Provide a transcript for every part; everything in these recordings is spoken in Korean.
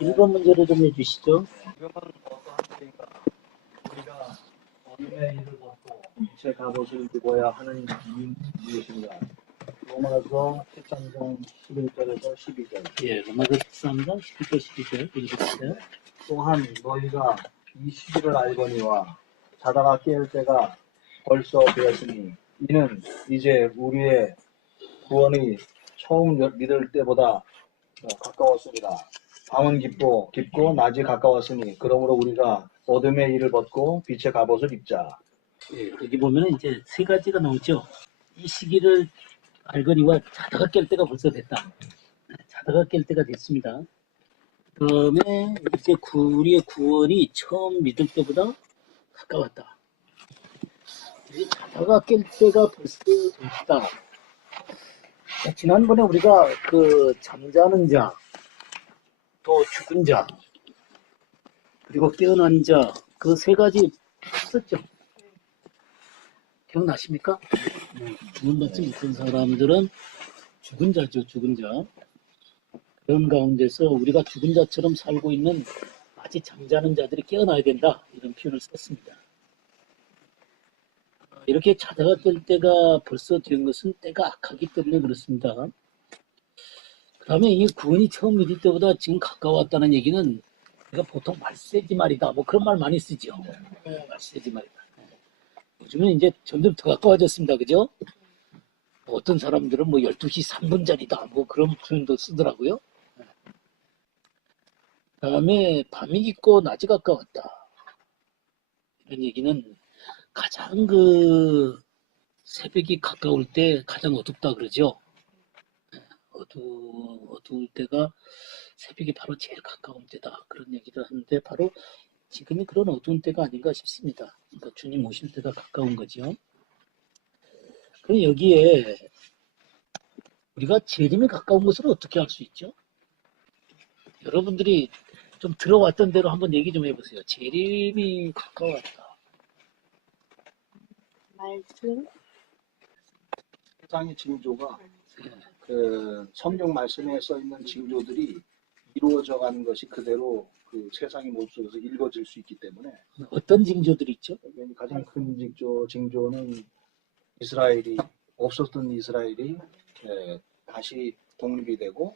1번 문제를 좀 해주시죠. 지금은 어떠한 때인가? 우리가 어둠의 일을 벗고 빛의 갑옷을 입어야 하는 이유는 무엇인가? 로마서 13장 11절에서 12절. 예, 로마서 13장 11절 12절 읽어주세요. 또한 너희가 이 시기를 알거니와 자다가 깨울 때가 벌써 되었으니 이는 이제 우리의 구원이 처음 믿을 때보다 가까웠습니다. 밤은 깊고 낮이 가까웠으니 그러므로 우리가 어둠의 일을 벗고 빛의 갑옷을 입자. 예, 여기 보면은 이제 세 가지가 나오죠. 이 시기를 알거니와 자다가 깰 때가 벌써 됐다. 자다가 깰 때가 됐습니다. 그다음에 이제 우리의 구원이 처음 믿을 때보다 가까웠다. 이제 자다가 깰 때가 벌써 됐다. 자, 지난번에 우리가 그 잠자는 자, 또 죽은 자, 그리고 깨어난 자, 그 세 가지 했었죠. 기억나십니까? 구원받지 못한 사람들은 죽은 자죠, 죽은 자. 그런 가운데서 우리가 죽은 자처럼 살고 있는 아직 잠자는 자들이 깨어나야 된다. 이런 표현을 썼습니다. 이렇게 자다가 깰 때가 벌써 된 것은 때가 악하기 때문에 그렇습니다. 그 다음에 이 구원이 처음 믿을 때보다 지금 가까웠다는 얘기는 우리가 보통 말세지 말이다. 뭐 그런 말 많이 쓰죠. 말세지 말이다. 요즘은 이제 점점 더 가까워졌습니다. 그죠? 어떤 사람들은 뭐 12시 3분 전이다. 뭐 그런 표현도 쓰더라고요. 다음에 밤이 깊고 낮이 가까웠다. 이런 얘기는 가장 그 새벽이 가까울 때 가장 어둡다 그러죠. 어두울 때가 새벽이 바로 제일 가까운 때다. 그런 얘기를 하는데 바로 지금이 그런 어두운 때가 아닌가 싶습니다. 그러니까 주님 오실 때가 가까운 거죠. 그럼 여기에 우리가 재림이 가까운 것을 어떻게 알 수 있죠? 여러분들이 좀 들어왔던 대로 한번 얘기 좀 해보세요. 재림이 가까웠다. 말씀? 세상의 징조가 그 성경 말씀에 써 있는 징조들이 이루어져 가는 것이 그대로 그 세상의 모습 속에서 읽어질 수 있기 때문에 어떤 징조들이 있죠? 가장 큰 징조는 이스라엘이 없었던 이스라엘이 다시 독립이 되고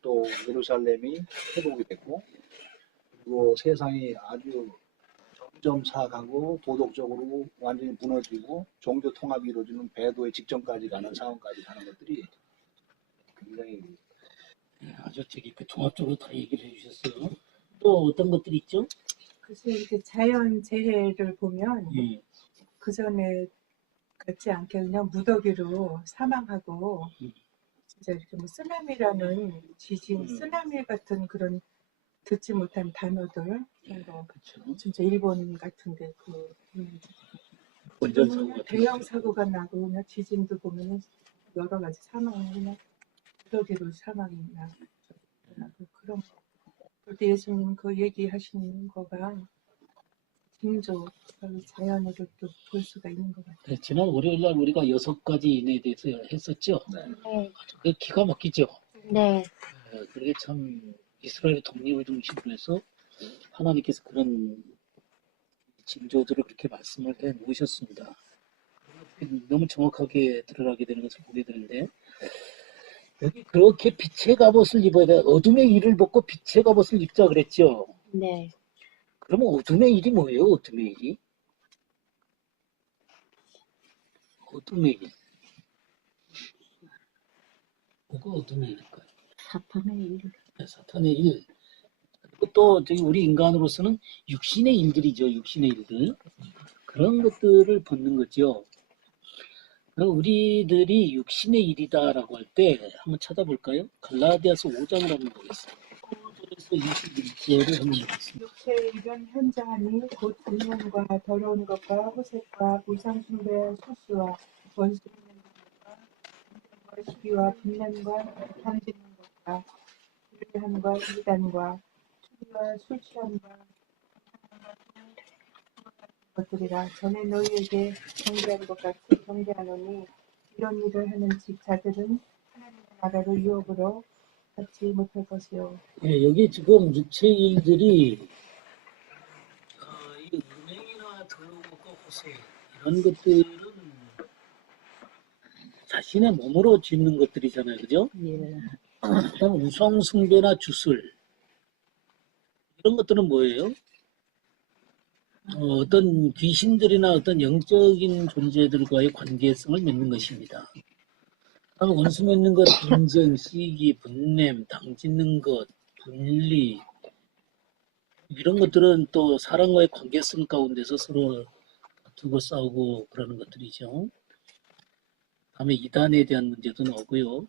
또 예루살렘이 회복이 됐고 그리고 세상이 아주 점점 사가고 도덕적으로 완전히 무너지고 종교 통합이 이루어지는 배도의 직전까지 가는 상황까지 가는 것들이 굉장히 아주 되게 종합적으로 다 얘기를 해주셨어요. 또 어떤 것들이 있죠? 글쎄 이렇게 자연 재해를 보면 그 전에 같지 않게 그냥 무더기로 사망하고 진짜 이렇게 뭐 쓰나미라는 지진, 쓰나미 같은 그런 듣지 못한 단어들 이런 거 그렇죠. 진짜 일본 같은데 원전사고 같은 대형 사고가 나고 그냥 지진도 보면 여러 가지 사망이 그냥 무더기로 사망이 나고 그런 거. 그때 예수님 그 얘기하시는 거가 징조, 자연으로 또 볼 수가 있는 것 같아요. 네, 지난 월요일 날 우리가 6가지 인에 대해서 했었죠. 네. 아주 기가 막히죠. 네. 그게 참 이스라엘 독립을 중심으로 해서 하나님께서 그런 징조들을 그렇게 말씀을 해 놓으셨습니다. 너무 정확하게 드러나게 되는 것을 보게 되는데 여기 그렇게 빛의 갑옷을 입어야 돼. 어둠의 일을 벗고 빛의 갑옷을 입자 그랬죠. 네. 그러면 어둠의 일이 뭐예요? 어둠의 일이? 어둠의 일. 뭐가 어둠의 일일까요? 사탄의 일. 사탄의 일. 그리고 또 저기 우리 인간으로서는 육신의 일들이죠. 육신의 일들. 그런 것들을 벗는 거죠. 우리들이 육신의 일이다라고 할 때 한번 찾아볼까요? 갈라디아서 5장을 한번 보겠습니다. 5절에서 21절을 한번 보겠습니다. 육체의 일은 현저하니 곧 음란과 더러운 것과 호색과 우상숭배, 수수와 원수 있는 것과 분쟁과 시기와 분냄과 탐짓는 것과 불의함과 이단과 추리와 술 취함과 것들이라 전에 너희에게 경계한 것 같이 경계하노니 이런 일을 하는 자들은 하나님의 나라를 유업으로 받지 못할 것이요. 예, 여기 지금 유체일들이 이 은행이나 들어오고 호세 이런 것들은 자신의 몸으로 짓는 것들이잖아요, 그죠? 예. 그다음 우상숭배나 주술 이런 것들은 뭐예요? 어떤 귀신들이나 어떤 영적인 존재들과의 관계성을 맺는 것입니다. 그다음 원수 맺는 것, 분쟁, 시기, 분냄, 당짓는 것, 분리 이런 것들은 또 사람과의 관계성 가운데서 서로 두고 싸우고 그러는 것들이죠. 다음에 이단에 대한 문제도 나오고요.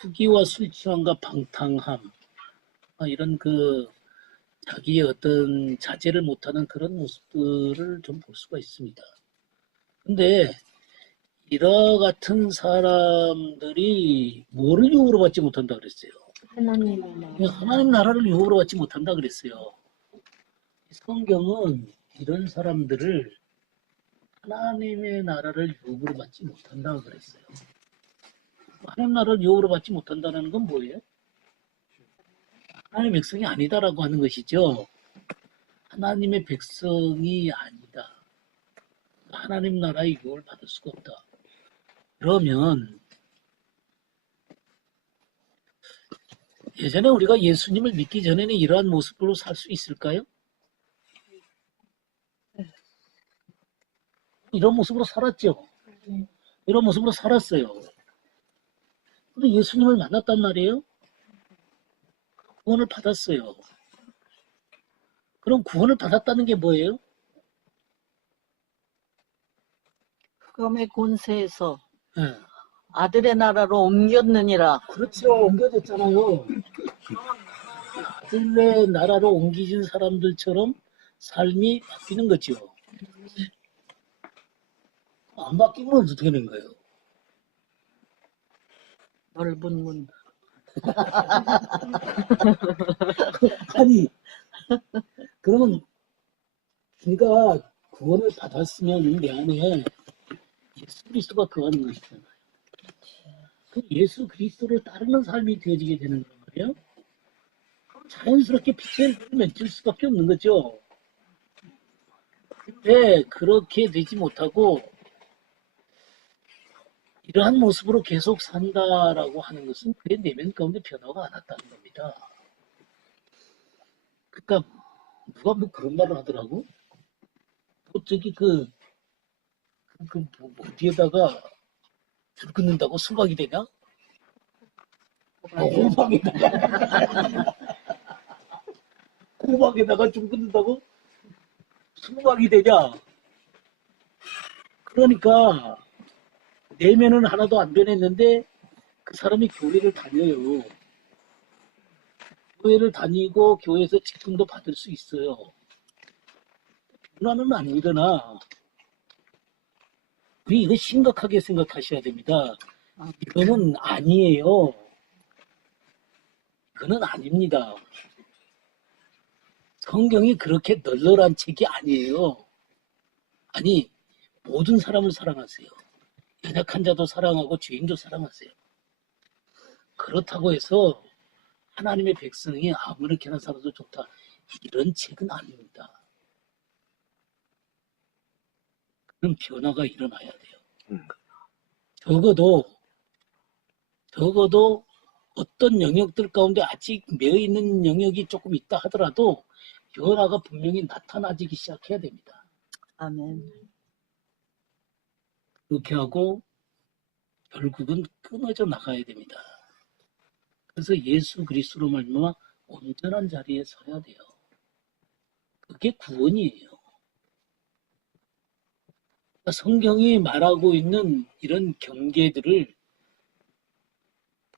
투기와 술 취함과 방탕함 이런 자기의 어떤 자제를 못하는 그런 모습들을 좀 볼 수가 있습니다. 근데 이와 같은 사람들이 뭐를 유혹으로 받지 못한다 그랬어요? 하나님의 나라. 하나님 나라를 유혹으로 받지 못한다 그랬어요. 성경은 이런 사람들을 하나님의 나라를 유혹으로 받지 못한다고 그랬어요. 하나님 나라를 유혹으로 받지 못한다는 건 뭐예요? 하나님의 백성이 아니다라고 하는 것이죠. 하나님의 백성이 아니다. 하나님 나라의 유혹을 받을 수가 없다. 그러면 예전에 우리가 예수님을 믿기 전에는 이러한 모습으로 살 수 있을까요? 이런 모습으로 살았죠. 이런 모습으로 살았어요. 근데 예수님을 만났단 말이에요. 구원을 받았어요. 그럼 구원을 받았다는 게 뭐예요? 흑암의 권세에서 예. 아들의 나라로 옮겼느니라. 그렇죠. 옮겨졌잖아요. 아들의 나라로 옮기진 사람들처럼 삶이 바뀌는 거죠. 안 바뀌면 어떻게 되는 거예요? 넓은 문. 아니, 그러면 내가 구원을 받았으면 내 안에 예수 그리스도가 거하는 것이잖아요. 그 예수 그리스도를 따르는 삶이 되어지게 되는 거란 말이에요. 그럼 자연스럽게 빛을 맺을 수밖에 없는 거죠. 근데 그렇게 되지 못하고 이러한 모습으로 계속 산다라고 하는 것은 그의 내면 가운데 변화가 안 왔다는 겁니다. 그러니까 누가 뭐 그런 말을 하더라고. 저기 어디에다가 줄 긋는다고 수박이 되냐? 호박에다가 호박에다가 줄 긋는다고 수박이 되냐? 그러니까 내면은 하나도 안 변했는데 그 사람이 교회를 다녀요. 교회를 다니고 교회에서 직분도 받을 수 있어요. 변화는 안 일어나. 우리 이거 심각하게 생각하셔야 됩니다. 이거는 아니에요. 이거는 아닙니다. 성경이 그렇게 널널한 책이 아니에요. 아니, 모든 사람을 사랑하세요. 연약한 자도 사랑하고 죄인도 사랑하세요. 그렇다고 해서 하나님의 백성이 아무렇게나 살아도 좋다. 이런 책은 아닙니다. 그런 변화가 일어나야 돼요. 적어도 어떤 영역들 가운데 아직 매여있는 영역이 조금 있다 하더라도 변화가 분명히 나타나기 시작해야 됩니다. 아멘. 그렇게 하고 결국은 끊어져 나가야 됩니다. 그래서 예수 그리스도로 말미암아 온전한 자리에 서야 돼요. 그게 구원이에요. 그러니까 성경이 말하고 있는 이런 경계들을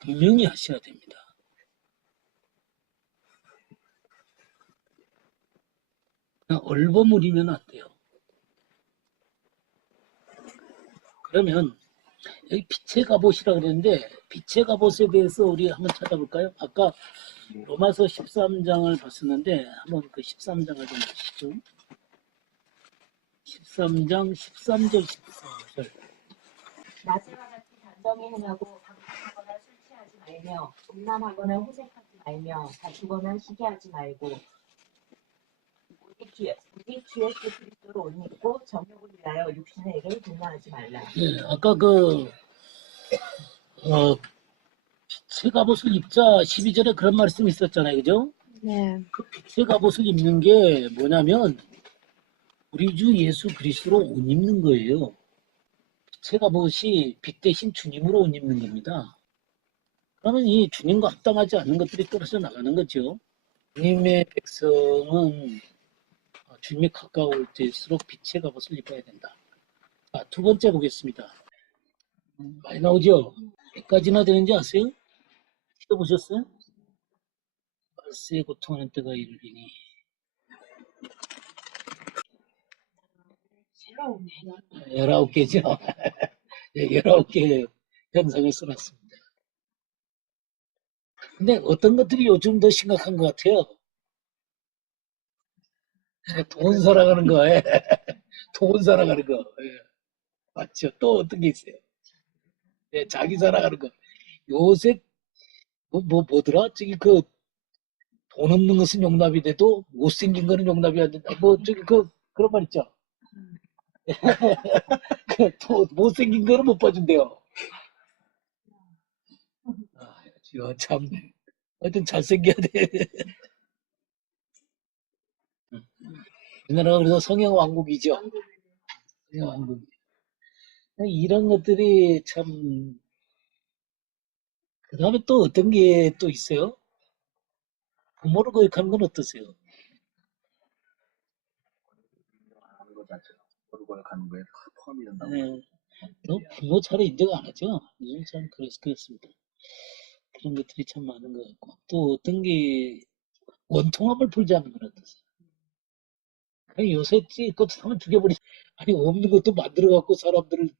분명히 하셔야 됩니다. 그냥 얼버무리면 안 돼요. 그러면 여기 빛의 갑옷이라 그랬는데 빛의 갑옷에 대해서 우리 한번 찾아볼까요? 아까 로마서 13장을 봤었는데 한번 그 13장을 좀 보시죠. 13장 13절 14절. 낮에와 같이 단정히 행하고 방탕하거나 술 취하지 말며 음란하거나 호색하지 말며 다투거나 시기하지 말고 우리 주 예수 그리스도로 옷 입고 정욕을 위하여 육신의 일을 분노하지 말라. 예, 아까 빛의 갑옷을 입자 12절에 그런 말씀이 있었잖아요. 그죠? 네. 그 빛의 갑옷을 입는 게 뭐냐면 우리 주 예수 그리스도로 옷 입는 거예요. 빛의 갑옷이 빛 대신 주님으로 옷 입는 겁니다. 그러면 이 주님과 합당하지 않는 것들이 떨어져 나가는 거죠. 주님의 백성은 주님에 가까울 때일수록 빛의 갑옷을 입어야 된다. 자, 두 번째 보겠습니다. 많이 나오죠? 몇 가지나 되는지 아세요? 읽어보셨어요? 말세에 고통하는 때가 이르리니 19개죠. 19개 현상을 써놨습니다. 근데 어떤 것들이 요즘 더 심각한 것 같아요. 돈 살아가는 거, 돈 살아가는 거. 맞죠? 또 어떤 게 있어요? 자기 살아가는 거. 요새, 뭐더라? 저기 돈 없는 것은 용납이 돼도 못생긴 거는 용납이 안 된다. 그런 말 있죠? 못생긴 거는 못 봐준대요. 참, 하여튼 잘생겨야 돼. 우리나라가 그래서 성형 왕국이죠. 성형 왕국. 이런 것들이 참, 그 다음에 또 어떤 게 또 있어요? 부모를 거역하는 건 어떠세요? 하는 것 자체가 얼굴을 가는 거에 다 포함이 된다고. 네. 또 부모 차례 인정 안 하죠? 참 그렇습니다. 그런 것들이 참 많은 것 같고. 또 어떤 게 원통함을 풀지 않는 건 어떠세요? 아니, 요새 것도 사면 죽여버리. 아니, 없는 것도 만들어갖고 사람들을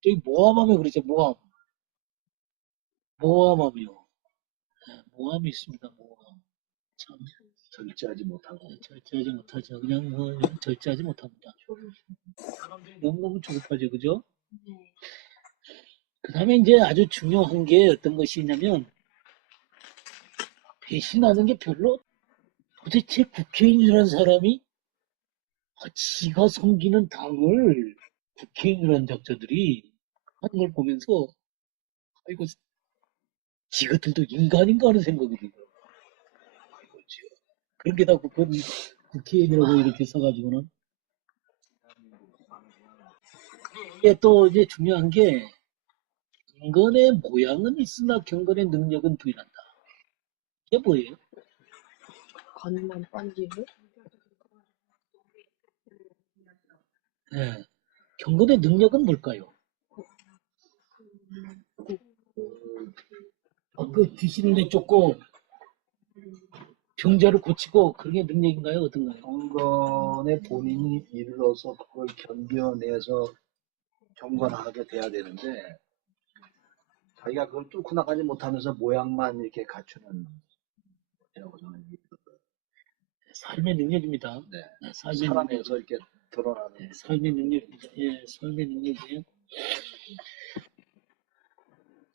저기 모함하며 그러죠. 모함하며. 모함이 있습니다. 모함. 참 절제하지 못하고. 절제하지 못하죠. 그냥 절제하지 못합니다. 사람들이 너무너무 조급하죠. 그죠? 그 다음에 이제 아주 중요한 게 어떤 것이 있냐면 배신하는 게 별로 도대체 국회의원이라는 사람이 지가 섬기는 당을 국회의원이라는 적자들이 하는 걸 보면서 아이고 지것들도 인간인가 하는 생각이 들어요. 아이고 그런 게다 국회의원이라고 이렇게 써가지고는 이게 또 이제 중요한 게 경건의 모양은 있으나 경건의 능력은 부인한다. 이게 뭐예요? 겉만 번지고 예. 경건의 능력은 뭘까요? 귀신을 내쫓고 병자를 고치고 그게 능력인가요? 어떤가요? 경건에 본인이 이르러서 그걸 견뎌내서 경건하게 돼야 되는데 자기가 그걸 뚫고 나가지 못하면서 모양만 이렇게 갖추는 거라고 저는 믿거든요. 삶의 능력입니다. 네. 삶의 사람에서 이렇게 드러나는. 네, 삶의 능력입니다. 삶의 능력이에요.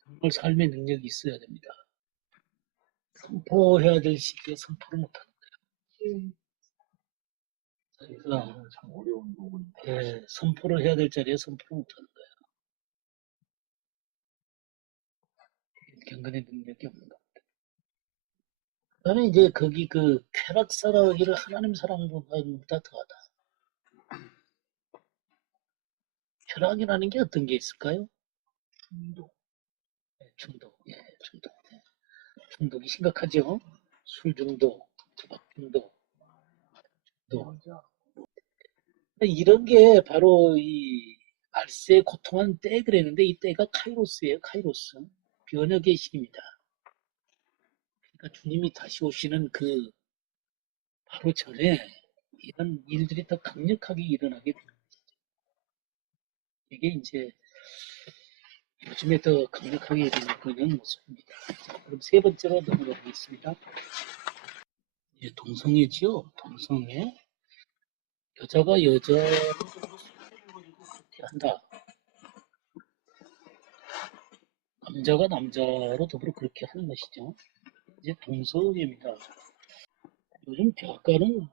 정말 삶의 능력이 있어야 됩니다. 선포해야 될 시기에 선포를 못하는 거예요. 그래서 참 어려운 부분입니다. 선포를 해야 될 자리에 선포를 못하는 거예요. 경건의 능력이 없는 겁니다. 그다음에 이제 거기 쾌락사랑이를 하나님 사랑보다 더하다. 쾌락이라는 게 어떤 게 있을까요? 중독. 중독. 중독이 심각하죠. 술 중독, 도박 중독. 이런 게 바로 이 말세에 고통하는 때 그랬는데 이 때가 카이로스예요. 카이로스. 변혁의 시기입니다. 그러니까 주님이 다시 오시는 바로 전에 이런 일들이 더 강력하게 일어나게 되는 것이죠. 이게 이제 요즘에 더 강력하게 일어나고 있는 모습입니다. 자, 그럼 세 번째로 넘어가 보겠습니다. 동성애지요. 동성애. 여자가 여자를 한다. 남자가 남자로 더불어 그렇게 하는 것이죠. 이제 동성애입니다. 요즘 대학가는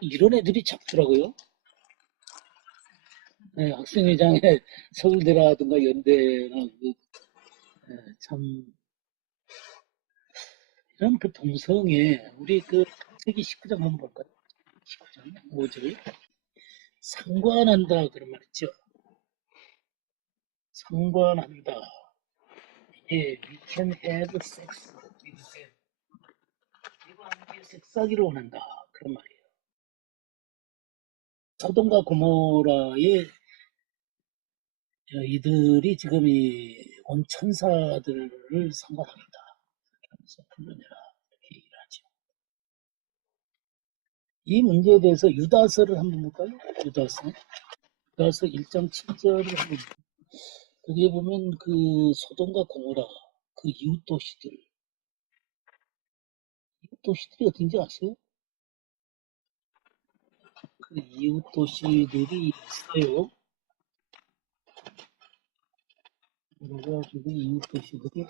이런 애들이 작더라고요. 네, 학생회장에 서울대라든가 연대나 참 이런 그 동성애 우리 그 창세기 19장 한번 볼까요? 19장 5절 상관한다 그런 말 있죠. 상관한다. 예, we can have sex with them. 이와 함께 섹스하기를 원한다. 그런 말이에요. 소돔과 고모라의 이들이 지금 이 온 천사들을 상관합니다. 이렇게 하면서 불러내라. 이렇게 얘기를 하죠. 이 문제에 대해서 유다서를 한번 볼까요? 유다서. 유다서 1장 7절을 한번 거기에 보면 그 소돔과 고모라 그 이웃 도시들이 어딘지 아세요? 그 이웃 도시들이 있어요. 그래가지고 이웃 도시들이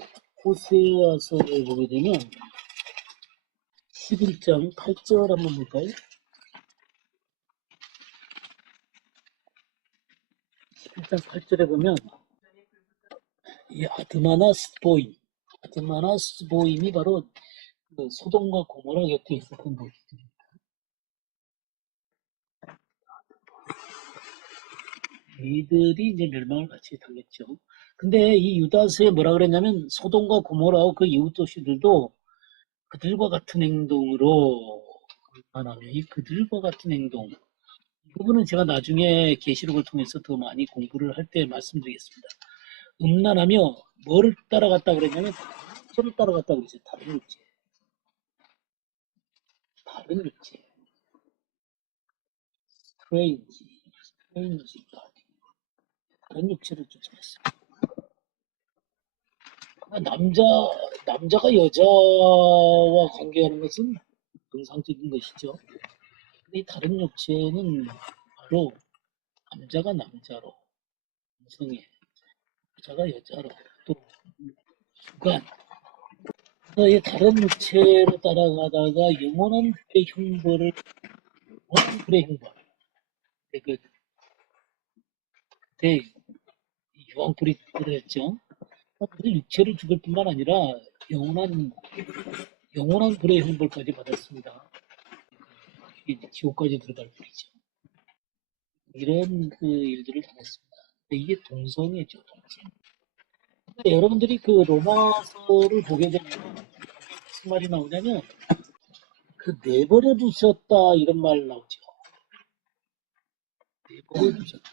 호세아서에 보게 되면 11장 8절 한번 볼까요? 11장 8절에 보면 이 아드마나스보임이 바로 그 소돔과 고모라 곁에 있었던 도시들입니다. 이들이 이제 멸망을 같이 당했죠. 근데 이 유다서에 뭐라 그랬냐면 소돔과 고모라하고 그 이웃 도시들도 그들과 같은 행동으로 만하며 이 그들과 같은 행동 이 부분은 제가 나중에 계시록을 통해서 더 많이 공부를 할 때 말씀드리겠습니다. 음란하며 뭐를 따라갔다 그랬냐면 육체를 따라갔다 그랬어요. 다른 육체. 스트레인지 바디. 다른 육체를 쫓아갔어요. 남자가 여자와 관계하는 것은 정상적인 것이죠. 근데 이 다른 육체는 바로 남자가 남자로, 남성의 여자가 여자로, 또 주관, 이 다른 육체로 따라가다가 영원한 불의 형벌을, 그때 유황불이 떨어졌죠. 그 육체를 죽을 뿐만 아니라 영원한 불의 형벌까지 받았습니다. 이제 지옥까지 들어갈 뿐이죠. 이런 그 일들을 당했습니다. 근데 이게 동성애죠, 동성. 근데 여러분들이 그 로마서를 보게 되면 무슨 말이 나오냐면 그 내버려 두셨다 이런 말 나오죠. 내버려 두셨다.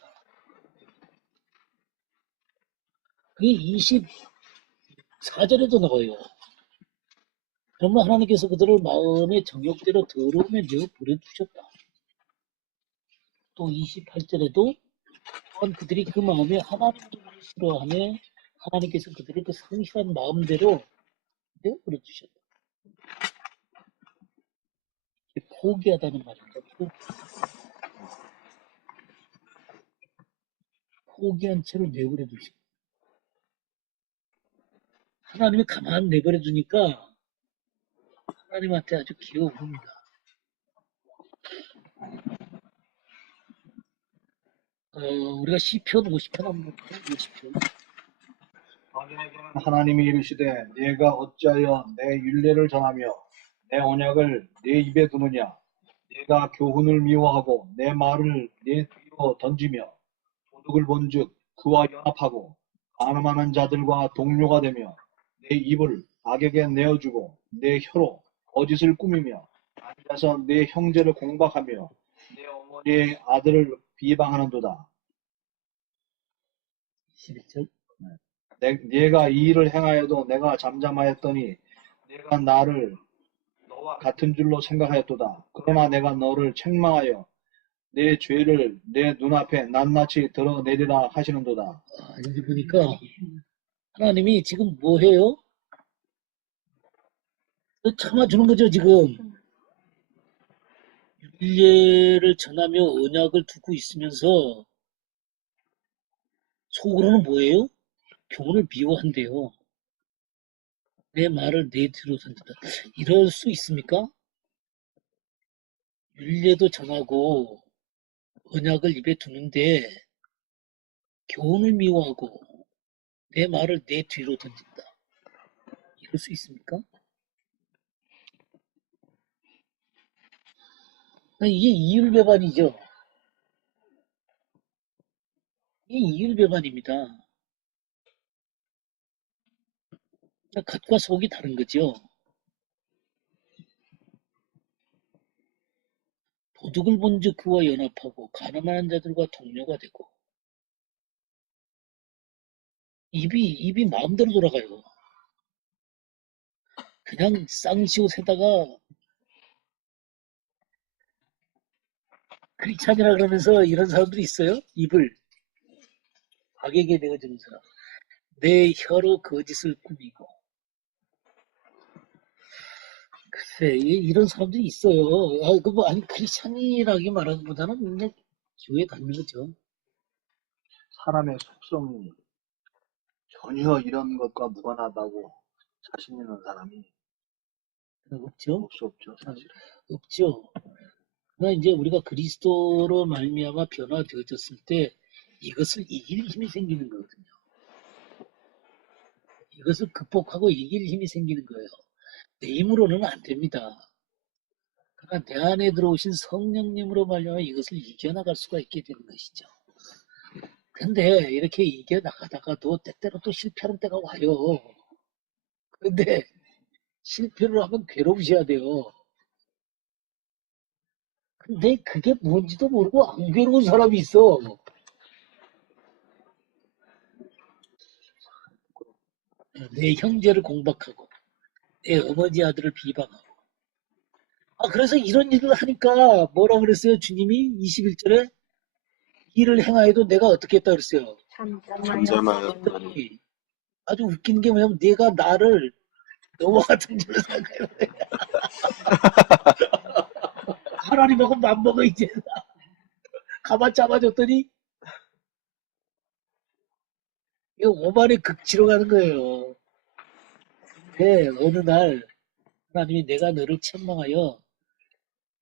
그게 24절에도 나와요. 그러면 하나님께서 그들을 마음의 정욕대로 더러움에 내어버려 두셨다. 또 28절에도 또한 그들이 그 마음에 하나님을 싫어하며 하나님께서 그들을 그 성실한 마음대로 내어버려 두셨다. 포기하다는 말입니다. 포기한 채로 내버려 두시고 하나님이 가만 내버려 두니까 하나님한테 아주 귀여웁니다. 우리가 시편 50편 한번 볼까요? 50편. 자기에게는 하나님이 이르시되 네가 어찌하여 내 율례를 전하며 내 언약을 내 입에 두느냐 네가 교훈을 미워하고 내 말을 내 뒤로 던지며 도둑을 본즉 그와 연합하고 간음하는 자들과 동료가 되며 내 입을 악에게 내어주고 내 혀로 거짓을 꾸미며 앉아서 내 형제를 공박하며 내 어머니의 아들을 비방하는도다. 11절. 네가 이 일을 행하여도 내가 잠잠하였더니 내가 나를 너와 같은 줄로 생각하였도다. 그러나 내가 너를 책망하여 내 죄를 내 눈앞에 낱낱이 드러내리라 하시는도다. 여기 보니까 하나님이 지금 뭐 해요? 참아주는 거죠, 지금. 율례를 전하며 언약을 두고 있으면서 속으로는 뭐예요? 교훈을 미워한대요. 내 말을 내 뒤로 던진다. 이럴 수 있습니까? 율례도 정하고 언약을 입에 두는데 교훈을 미워하고 내 말을 내 뒤로 던진다. 이럴 수 있습니까? 이게 이율배반이죠. 이게 이율배반입니다. 겉과 속이 다른 거죠. 도둑을 본즉 그와 연합하고 가늠하는 자들과 동료가 되고 입이 마음대로 돌아가요. 그냥 쌍시옷에다가 크리스찬이라 그러면서 이런 사람들이 있어요. 입을 악에게 내어주는 사람. 내 혀로 거짓을 꾸미고. 글쎄, 이런 사람들이 있어요. 아니, 크리스찬이라기 말하기보다는 그냥 교회 다니는 거죠. 사람의 속성이 전혀 이런 것과 무관하다고 자신 있는 사람이 없죠? 볼 수 없죠, 사실. 없죠. 그러나 이제 우리가 그리스도로 말미암아 변화되어졌을 때 이것을 이길 힘이 생기는 거거든요. 이것을 극복하고 이길 힘이 생기는 거예요. 내 힘으로는 안 됩니다. 그러나 내 안에 들어오신 성령님으로 말미암아 이것을 이겨나갈 수가 있게 되는 것이죠. 근데 이렇게 이겨나가다가도 때때로 또 실패하는 때가 와요. 근데 실패를 하면 괴로우셔야 돼요. 근데 그게 뭔지도 모르고 안 괴로운 사람이 있어. 내 형제를 공박하고 내 어머니 아들을 비방하고. 그래서 이런 일을 하니까 뭐라 그랬어요? 주님이 21절에 일을 행하여도 내가 어떻게 했다 그랬어요? 잠잠하였더니 아주 웃긴 게 뭐냐면 내가 나를 너와 같은 줄로 생각해요. 하나님하고 맞먹어 이제. 가만 잡아줬더니 이거 오만의 극치로 가는 거예요. 근데 어느 날 하나님이 내가 너를 책망하여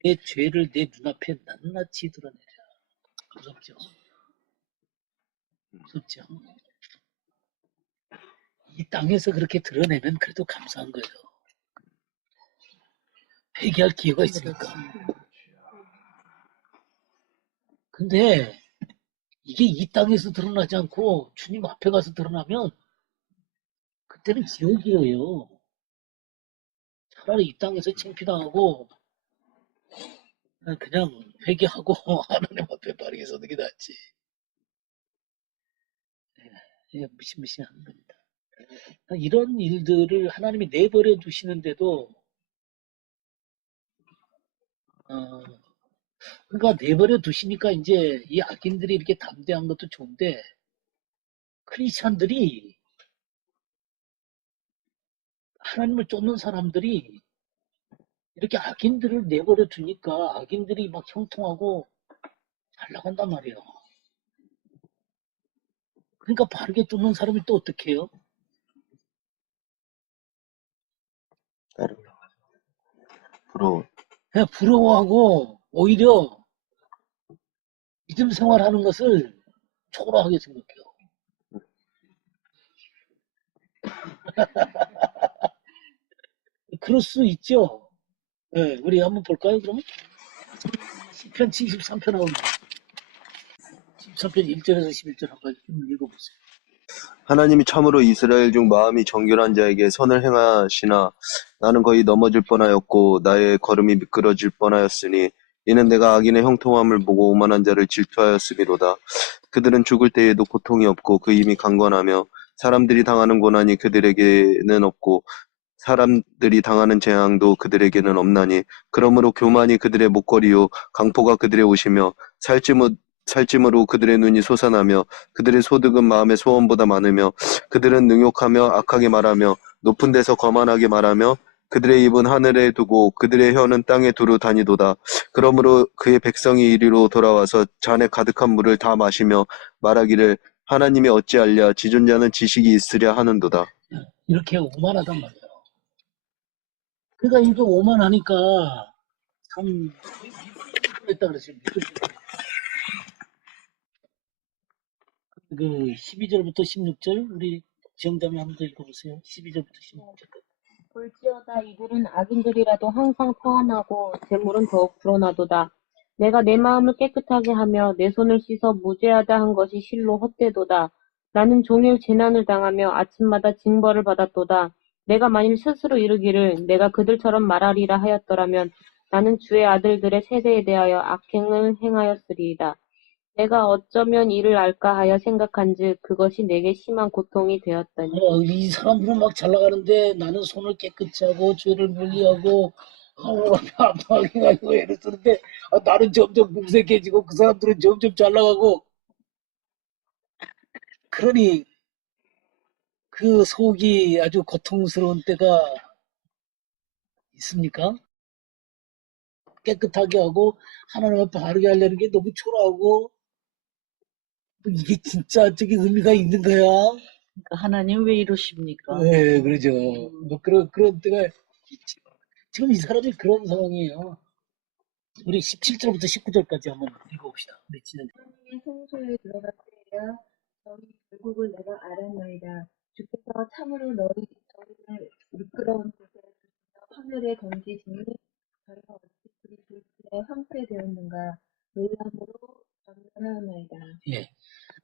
내 죄를 내 눈앞에 낱낱이 드러내라. 무섭죠? 무섭죠? 이 땅에서 그렇게 드러내면 그래도 감사한 거예요. 회개할 기회가 있으니까. 근데 이게 이 땅에서 드러나지 않고 주님 앞에 가서 드러나면 그때는 지옥이에요. 차라리 이 땅에서 창피당하고 그냥 회개하고 하나님 앞에 바르게 서는 게 낫지. 예, 무시무시한 겁니다. 이런 일들을 하나님이 내버려 두시는데도 그러니까 내버려 두시니까 이제 이 악인들이 이렇게 담대한 것도 좋은데 크리스찬들이 하나님을 쫓는 사람들이 이렇게 악인들을 내버려 두니까 악인들이 막 형통하고 잘 나간단 말이에요. 그러니까 바르게 쫓는 사람이 또 어떻게 해요? 부러워. 그냥 부러워하고 오히려 믿음 생활하는 것을 초라하게 생각해요. 그럴 수 있죠. 네, 우리 한번 볼까요, 그러면? 시편 73편 나옵니다. 13편 1절에서 11절 한번 읽어보세요. 하나님이 참으로 이스라엘 중 마음이 정결한 자에게 선을 행하시나 나는 거의 넘어질 뻔하였고 나의 걸음이 미끄러질 뻔하였으니 이는 내가 악인의 형통함을 보고 오만한 자를 질투하였음이로다. 그들은 죽을 때에도 고통이 없고 그 힘이 강건하며 사람들이 당하는 고난이 그들에게는 없고 사람들이 당하는 재앙도 그들에게는 없나니 그러므로 교만이 그들의 목걸이요 강포가 그들의 옷이며 살찜으로 그들의 눈이 솟아나며 그들의 소득은 마음의 소원보다 많으며 그들은 능욕하며 악하게 말하며 높은 데서 거만하게 말하며 그들의 입은 하늘에 두고 그들의 혀는 땅에 두루 다니도다. 그러므로 그의 백성이 이리로 돌아와서 잔에 가득한 물을 다 마시며 말하기를 하나님이 어찌 알랴 지존자는 지식이 있으랴 하는도다. 이렇게 오만하단 말이에요. 그러니까 이거 오만하니까 참 믿을 뻔했다 그랬어요. 믿을 뻔했다. 그 12절부터 16절 우리 지영자매 한번 더 읽어보세요. 12절부터 16절. 볼지어다 이들은 악인들이라도 항상 평안하고 재물은 더욱 불어나도다. 내가 내 마음을 깨끗하게 하며 내 손을 씻어 무죄하다 한 것이 실로 헛되도다. 나는 종일 재난을 당하며 아침마다 징벌을 받았도다. 내가 만일 스스로 이르기를 내가 그들처럼 말하리라 하였더라면 나는 주의 아들들의 세대에 대하여 악행을 행하였으리이다. 내가 어쩌면 이를 알까 하여 생각한즉 그것이 내게 심한 고통이 되었더니 이 사람들은 막 잘 나가는데 나는 손을 깨끗이 하고 죄를 멀리하고 하나님 앞에 아파하게 가지고 애를 쓰는데 나는 점점 궁색해지고 그 사람들은 점점 잘 나가고 그러니 그 속이 아주 고통스러운 때가 있습니까? 깨끗하게 하고 하나님 앞에 바르게 하려는 게 너무 초라하고 이게 진짜 저기 의미가 있는 거야? 그러니까 하나님 왜 이러십니까? 네, 그러죠. 뭐 그런 때가 있지. 지금 이 사람이 그런 상황이에요. 우리 17절부터 19절까지 한번 읽어봅시다. 우리 지난 하나님의 성소에 들어갈 때에야 너희 결국을 내가 알았나이다. 주께서 참으로 너희를 미끄러운 곳에 두시며 하늘에 던지시니 저희가 어찌 그리 불길에 황폐되었는가 놀람으로 전멸하였나이다. 예,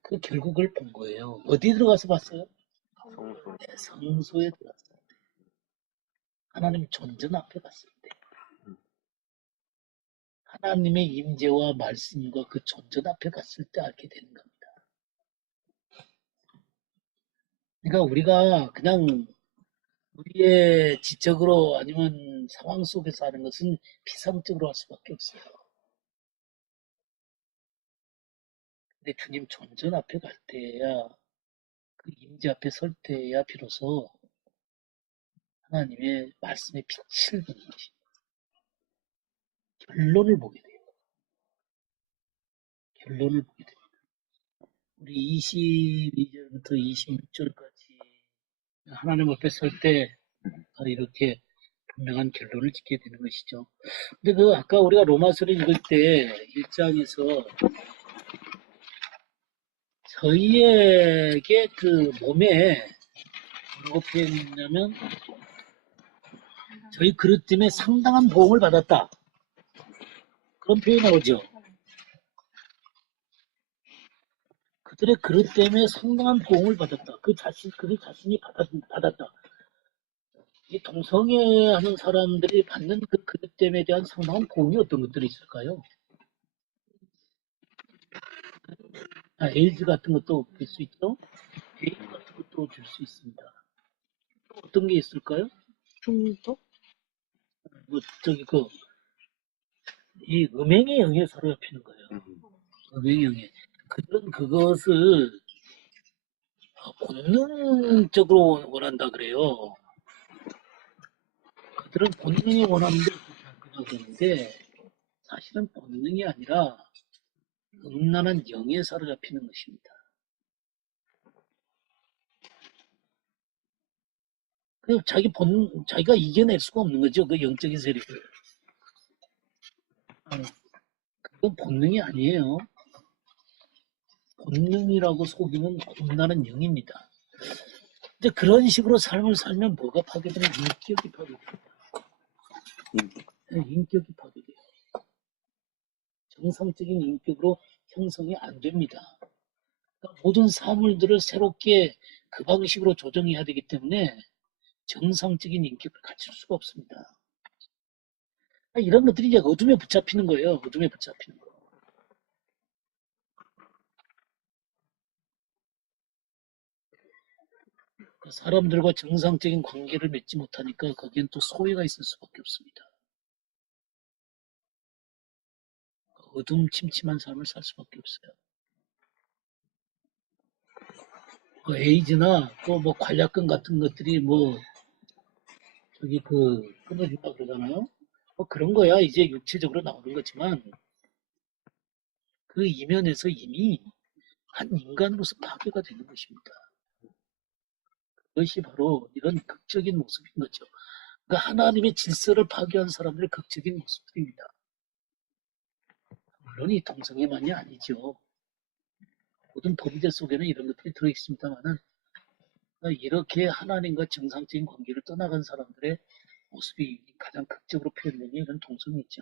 그 결국을 본 거예요. 어디 들어가서 봤어요? 네, 성소에 들어갔을 때. 하나님 존전 앞에 갔을 때. 하나님의 임재와 말씀과 그 존전 앞에 갔을 때 알게 되는 겁니다. 그러니까 우리가 그냥 우리의 지적으로 아니면 상황 속에서 하는 것은 피상적으로 할 수밖에 없어요. 근데 주님 존전 앞에 갈 때야 그 임재 앞에 설 때야 비로소 하나님의 말씀의 빛을 보는 것이 결론을 보게 돼요. 결론을 보게 돼요. 우리 22절부터 26절까지 하나님 앞에 설 때 이렇게 분명한 결론을 짓게 되는 것이죠. 근데 그 아까 우리가 로마서를 읽을 때 1장에서 저희에게 그 몸에 뭐라고 표현했냐면 저희 그릇 때문에 상당한 보험을 받았다. 그런 표현이 나오죠. 그들의 그릇 때문에 상당한 보험을 받았다. 그들 자신이 받았다. 이 동성애 하는 사람들이 받는 그 그릇 때문에 대한 상당한 보험이 어떤 것들이 있을까요? 에이즈 같은 것도 줄 수 있죠? 에이즈 같은 것도 줄 수 있습니다. 또 어떤 게 있을까요? 중독? 뭐, 이 음행의 영에 사로잡히는 거예요. 음행의 영에. 그들은 그것을 본능적으로 원한다 그래요. 그들은 본능이 원하는데 그냥 그러는데 사실은 본능이 아니라 음란한 영에 사로잡히는 것입니다. 그 자기가 이겨낼 수가 없는 거죠. 그 영적인 세력을. 그건 본능이 아니에요. 본능이라고 속이는 음란한 영입니다. 이제 그런 식으로 삶을 살면 뭐가 파괴되면 인격이 파괴됩니다. 인격이 파괴돼요. 정상적인 인격으로 형성이 안 됩니다. 그러니까 모든 사물들을 새롭게 그 방식으로 조정해야 되기 때문에 정상적인 인격을 갖출 수가 없습니다. 이런 것들이 이제 어둠에 붙잡히는 거예요. 어둠에 붙잡히는 거. 사람들과 정상적인 관계를 맺지 못하니까 거기엔 또 소외가 있을 수밖에 없습니다. 어둠 침침한 삶을 살 수밖에 없어요. 에이즈나 또 뭐 관략근 같은 것들이 끊어준다 그러잖아요. 그런 거야 이제 육체적으로 나오는 거지만 그 이면에서 이미 한 인간으로서 파괴가 되는 것입니다. 그것이 바로 이런 극적인 모습인 거죠. 그러니까 하나님의 질서를 파괴한 사람들의 극적인 모습들입니다. 물론 이 동성애만이 아니죠. 모든 범죄 속에는 이런 것들이 들어있습니다만은 이렇게 하나님과 정상적인 관계를 떠나간 사람들의 모습이 가장 극적으로 표현되는 게 이런 동성애죠.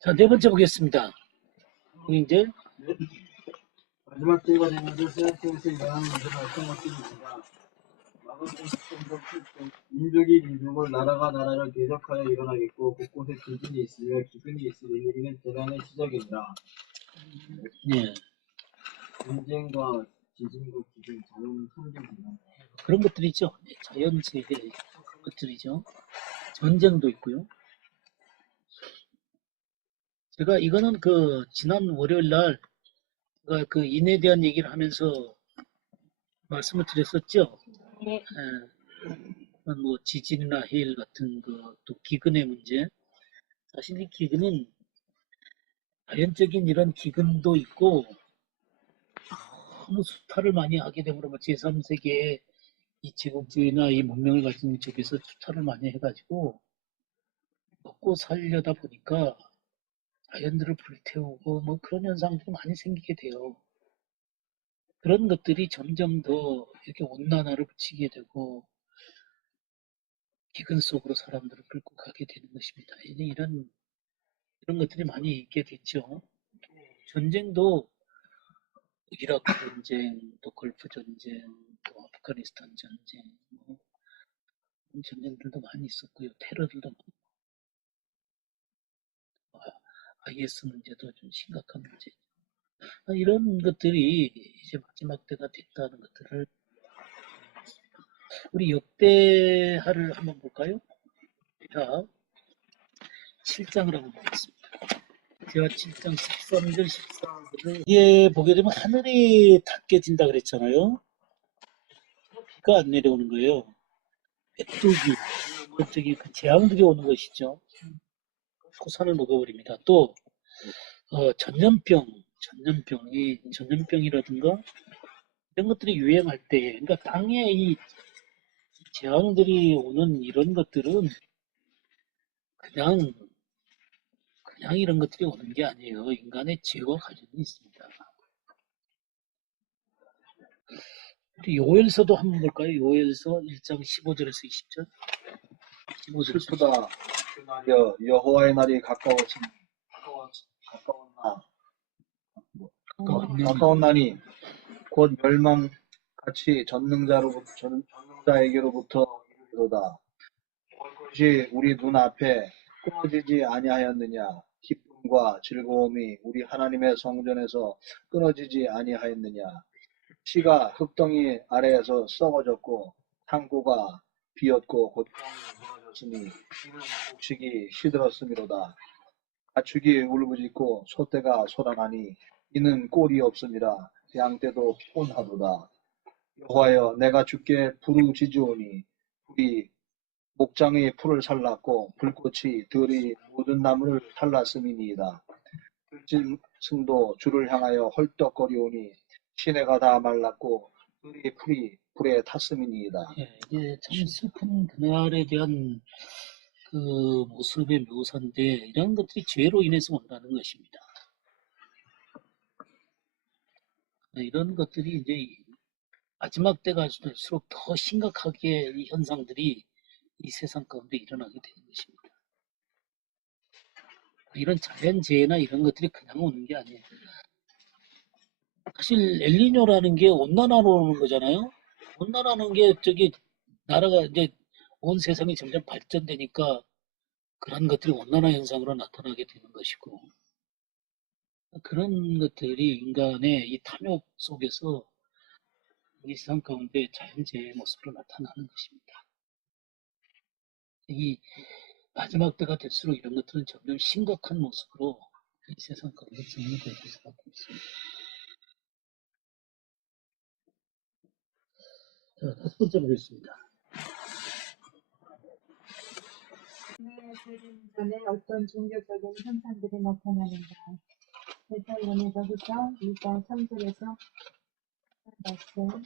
자, 네 번째 보겠습니다. 이제 마지막 때가 되면서 세상에서 일어나는 문제는 어떤 것들입니다. 마가복음 10장 7절 민족이 민족을 나라가 나라를 대적하여 일어나겠고 곳곳에 지진이 있으며 기근이 있으리니 이는 재난의 시작이니라. 예, 전쟁과 지진과 기근 자연 상징입니다. 그런 것들이죠. 예, 자연재해 그런 것들이죠. 전쟁도 있고요. 제가 이거는 그 지난 월요일 날 제가 그 인에 대한 얘기를 하면서 말씀을 드렸었죠. 네. 예, 뭐 지진이나 해일 같은 또 기근의 문제. 사실 이 기근은 자연적인 이런 기근도 있고 너무 수탈을 많이 하게 되므로 뭐 제3세계의 이 제국주의나 이 문명을 가진 쪽에서 수탈을 많이 해가지고 먹고 살려다 보니까 자연들을 불태우고 뭐 그런 현상들이 많이 생기게 돼요. 그런 것들이 점점 더 이렇게 온난화를 붙이게 되고 기근 속으로 사람들을 끌고 가게 되는 것입니다. 이제 이런 것들이 많이 있게 됐죠. 전쟁도 이라크 전쟁, 또 걸프 전쟁, 또 아프가니스탄 전쟁, 뭐 그런 전쟁들도 많이 있었고요. 테러들도 많고, IS 문제도 좀 심각한 문제. 이런 것들이 이제 마지막 때가 됐다는 것들을 우리 역대하를 한번 볼까요? 자, 7장을 한번 보겠습니다. 제가 7장 13절, 14절을 이게 보게 되면 하늘이 닫혀진다 그랬잖아요. 비가 안 내려오는 거예요. 메뚜기, 뭐 저기 그 재앙들이 오는 것이죠. 소산을 먹어버립니다. 또 전염병이 전염병이라든가 이런 것들이 유행할 때, 그러니까 땅에 이 재앙들이 오는 이런 것들은 그냥 이런 것들이 오는 게 아니에요. 인간의 죄와 관련이 있습니다. 우리 요엘서도 한번 볼까요? 요엘서 1장 15절에서 20절. 15절. 슬프다. 그날여 여호와의 날이 가까웠으니 가까운 날이 곧 멸망같이 전능자에게로부터 이르리로다. 올 것이 우리 눈앞에 끊어지지 아니하였느냐. 기쁨과 즐거움이 우리 하나님의 성전에서 끊어지지 아니하였느냐. 씨가 흙덩이 아래에서 썩어졌고 창고가 비었고 곧경이 무너졌으니 이는 곡식이 시들었음이로다. 가축이 울부짖고 소떼가 소란하니 이는 꼴이 없음이라. 양떼도 피곤하도다. 여호와여, 내가 주께 부르짖으오니 불이 목장의 풀을 살랐고 불꽃이 들이 모든 나무를 살랐음이니이다. 들짐승도 주를 향하여 헐떡거리오니 시내가 다 말랐고 들이 풀이 불에 탔음이니이다. 예, 이게 참 슬픈 그날에 대한 그 모습의 묘사인데 이런 것들이 죄로 인해서 온다는 것입니다. 이런 것들이 이제 마지막 때가 될수록 더 심각하게 이 현상들이 이 세상 가운데 일어나게 되는 것입니다. 이런 자연재해나 이런 것들이 그냥 오는 게 아니에요. 사실 엘니뇨라는 게 온난화로 오는 거잖아요. 온난화는 게 나라가 이제 온 세상이 점점 발전되니까 그런 것들이 온난화 현상으로 나타나게 되는 것이고 그런 것들이 인간의 이 탐욕 속에서 이 세상 가운데 자연재해의 모습으로 나타나는 것입니다. 이 마지막 때가 될수록 이런 것들은 점점 심각한 모습으로 이 세상 가운데 진행될 수밖에 없습니다. 자, 다섯 번째 보겠습니다. 네, 재림 전에 어떤 종교적인 현상들이 나타나는가. 데살로니가후서 2장 3절에서 말씀.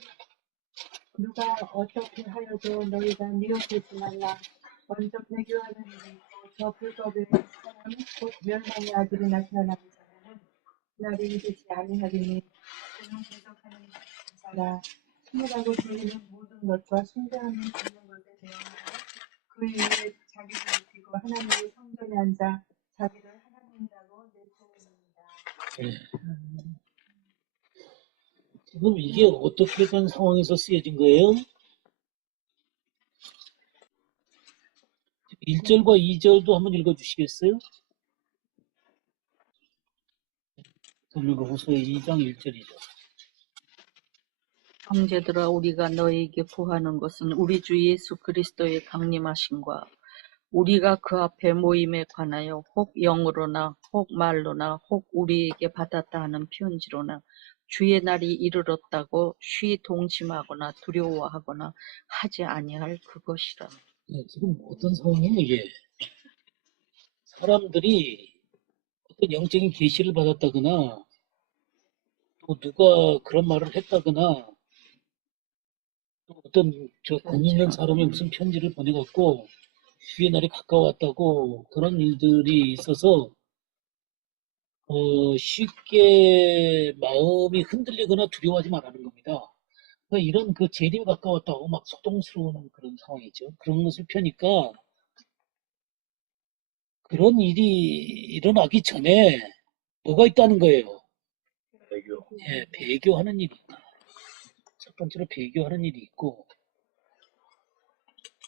누가 어떻게 하여도 너희가 미혹되지 말라. 먼저 배교하는 일이 있고 저 불법의 사람 곧 멸망의 아들이 나타나는 자라는 날이 이르지 아니하리니 그는 대적하는 자라 숨으라고 들리는 모든 것과 숭배하는 듣는 것에 대하여 그 위에 자기를 높이고 하나님의 성전에 앉아 자기를 하나님이라고 내세웁니다. 예. 지금 이게 어떻게 된 상황에서 쓰여진 거예요? 1절과 2절도 한번 읽어주시겠어요? 데살로니가후서 2장 1절이죠. 형제들아 우리가 너희에게 구하는 것은 우리 주 예수 그리스도의 강림하심과 우리가 그 앞에 모임에 관하여 혹 영으로나 혹 말로나 혹 우리에게 받았다 하는 편지로나 주의 날이 이르렀다고 쉬 동심하거나 두려워하거나 하지 아니할 그것이라. 예, 지금 어떤 상황이에요, 이게? 사람들이 어떤 영적인 계시를 받았다거나 또 누가 그런 말을 했다거나 또 어떤 돈 있는 사람이 무슨 편지를 보내갖고 주의 날이 가까웠다고 그런 일들이 있어서 쉽게 마음이 흔들리거나 두려워하지 말라는 겁니다. 그러니까 이런 그 재림이 가까웠다고 막 소동스러운 그런 상황이죠. 그런 것을 펴니까 그런 일이 일어나기 전에 뭐가 있다는 거예요. 배교. 예, 배교하는 일이 있다. 첫 번째로 배교하는 일이 있고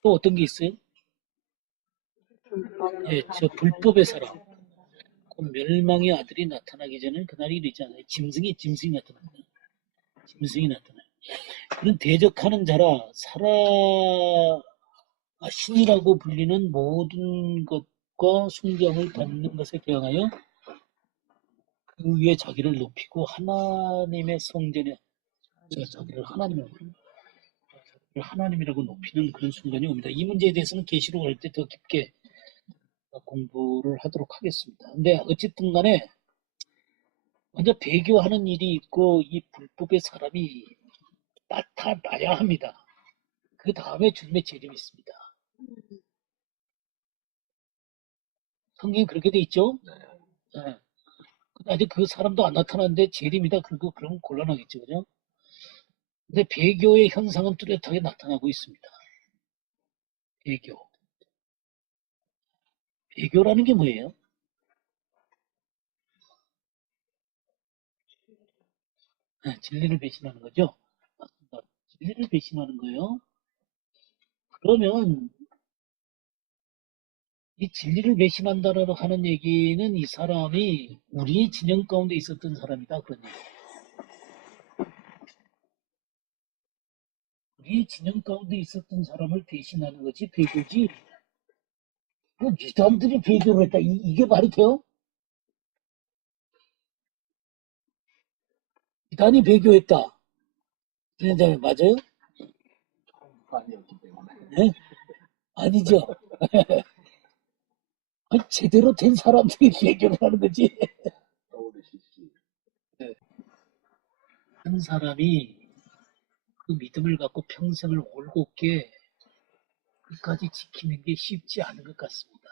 또 어떤 게 있어요? 예, 저 불법의 사람. 그 멸망의 아들이 나타나기 전에 그날이 이르지 않아요. 짐승이 나타납니다. 짐승이 나타나요. 그런 대적하는 자라 신이라고 불리는 모든 것과 숭배함을 받는 것에 대항하여 그 위에 자기를 높이고 하나님의 성전에 자기를 하나님이라고 높이는 그런 순간이 옵니다. 이 문제에 대해서는 계시록 할 때 더 깊게 공부를 하도록 하겠습니다. 근데 어쨌든 간에 먼저 배교하는 일이 있고 이 불법의 사람이 나타나야 합니다. 그 다음에 주님의 재림이 있습니다. 성경에 그렇게 돼 있죠? 네. 근데 아직 그 사람도 안 나타났는데 재림이다. 그러면 곤란하겠죠. 그죠? 근데 배교의 현상은 뚜렷하게 나타나고 있습니다. 배교. 배교라는 게 뭐예요? 네, 진리를 배신하는 거죠. 맞습니다. 진리를 배신하는 거예요. 그러면 이 진리를 배신한다라고 하는 얘기는 이 사람이 우리의 진영 가운데 있었던 사람이다. 그런 얘기. 우리의 진영 가운데 있었던 사람을 배신하는 거지 배교지. 그 이단들이 배교를 했다. 이게 말이 돼요? 이단이 배교했다. 선생님 맞아요? 아니었기 때문에. 네? 아니죠. 아니, 제대로 된 사람들이 배교를 하는 거지. 떠오르시지. 한 사람이 그 믿음을 갖고 평생을 올곧게 끝까지 지키는 게 쉽지 않은 것 같습니다.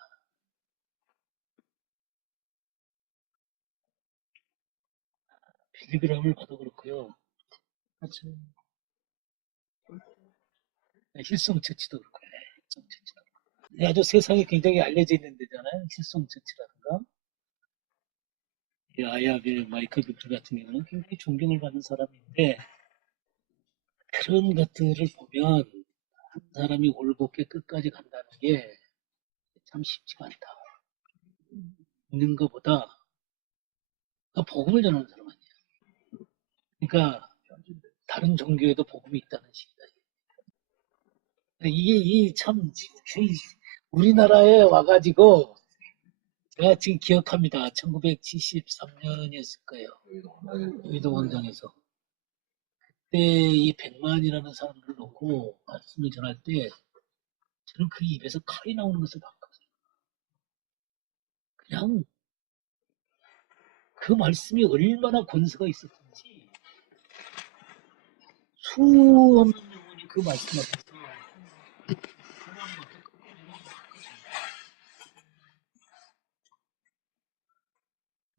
빌리그램을 봐도 그렇고요. 힐송처치도 그렇고요. 힐송처치도. 아주 세상에 굉장히 알려져 있는 데잖아요. 힐송처치라든가. 아야빌 마이클 빅터 같은 경우는 굉장히 존경을 받는 사람인데 그런 것들을 보면 한 사람이 올곧게 끝까지 간다는 게 참 쉽지가 않다. 있는 것보다 복음을 전하는 사람 아니야. 그러니까 다른 종교에도 복음이 있다는 식이다. 이게 참 우리나라에 와가지고 제가 지금 기억합니다. 1973년이었을 거예요. 의도 원장에서. 그때 이 100만이라는 사람들을 놓고 말씀을 전할 때 저는 그 입에서 칼이 나오는 것을 봤거든요. 그 말씀이 얼마나 권세가 있었는지 수없는 영혼이 그 말씀 앞에서 하나님 앞에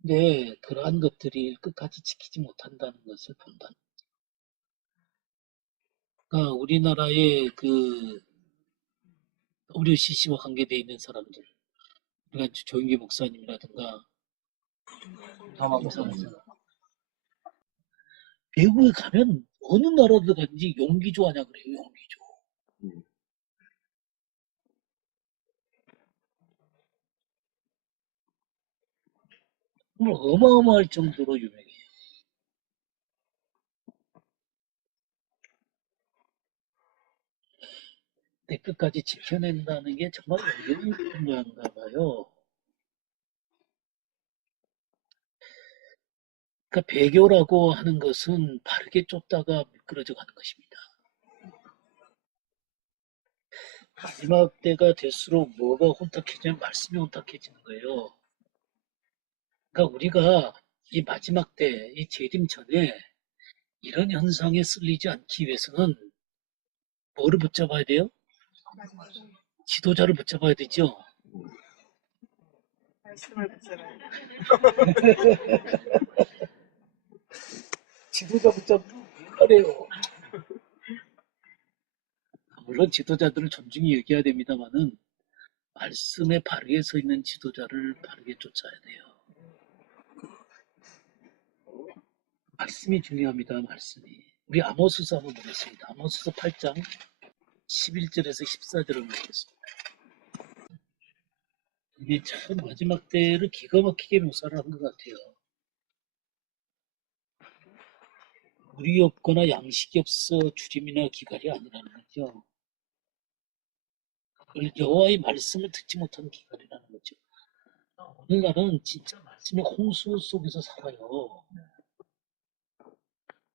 근데 그러한 것들이 끝까지 지키지 못한다는 것을 본다. 그러니까 우리나라의 그 WCC와 관계되어 있는 사람들, 그러니까 조영기 목사님이라든가 다만 목사님, 외국에 가면 어느 나라를 가든지 용기조 하냐 그래요. 용기조. 정말 어마어마할 정도로 유명해요. 근데 끝까지 지켜낸다는 게 정말 어려운 분야인가 봐요. 그러니까 배교라고 하는 것은 바르게 쫓다가 미끄러져 가는 것입니다. 마지막 때가 될수록 뭐가 혼탁해지면 말씀이 혼탁해지는 거예요. 그러니까 우리가 이 마지막 때, 이 재림 전에 이런 현상에 쓸리지 않기 위해서는 뭐를 붙잡아야 돼요? 지도자를 붙잡아야 되죠. 말씀을 붙잡아야 돼. 지도자 붙잡으면 곤란해요. 물론 지도자들을 존중히 여겨야 됩니다만은 말씀에 바르게 서 있는 지도자를 바르게 쫓아야 돼요. 말씀이 중요합니다. 말씀이. 우리 아모스서 한번 보겠습니다. 아모스서 8장 11절에서 14절을 보겠습니다. 이게 참 마지막 때를 기가 막히게 묘사를 한 것 같아요. 물이 없거나 양식이 없어 주림이나 기갈이 아니라는 거죠. 그걸 여호와의 말씀을 듣지 못한 기갈이라는 거죠. 오늘날은 진짜 말씀의 홍수 속에서 살아요.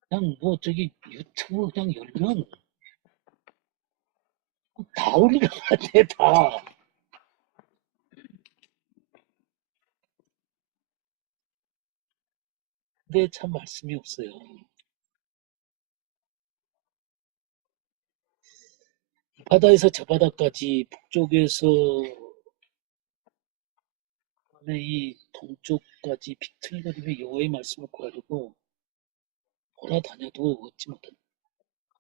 그냥 뭐 저기 유튜브 그냥 열면 다 올리는 것 같아, 다. 근데 참 말씀이 없어요. 이 바다에서 저 바다까지 북쪽에서 이 동쪽까지 비틀거리며 여호와의 말씀을 구하려고 돌아다녀도 얻지 못한다.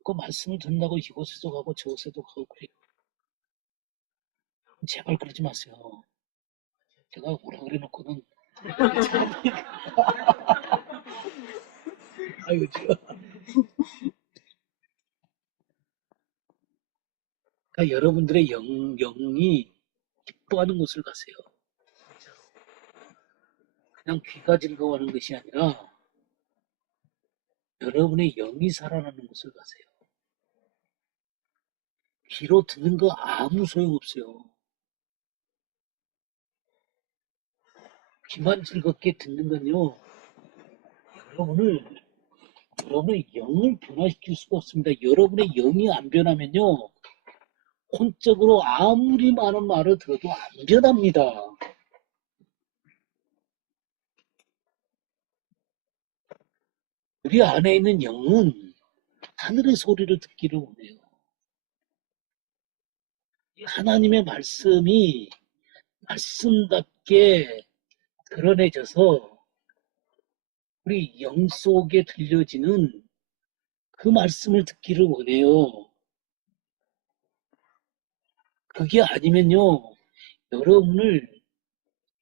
그 말씀을 듣는다고 이곳에도 가고 저곳에도 가고 그래요. 제발 그러지 마세요. 제가 오라 그래 놓고는 아유 저 그러니까 여러분들의 영이 기뻐하는 곳을 가세요. 진짜로. 그냥 귀가 즐거워하는 것이 아니라 여러분의 영이 살아나는 곳을 가세요. 귀로 듣는 거 아무 소용없어요. 귀만 즐겁게 듣는 건요. 여러분의 영을 변화시킬 수가 없습니다. 여러분의 영이 안 변하면요. 혼적으로 아무리 많은 말을 들어도 안 변합니다. 우리 안에 있는 영은 하늘의 소리를 듣기를 원해요. 하나님의 말씀이 말씀답게 드러내져서 우리 영 속에 들려지는 그 말씀을 듣기를 원해요. 그게 아니면요, 여러분을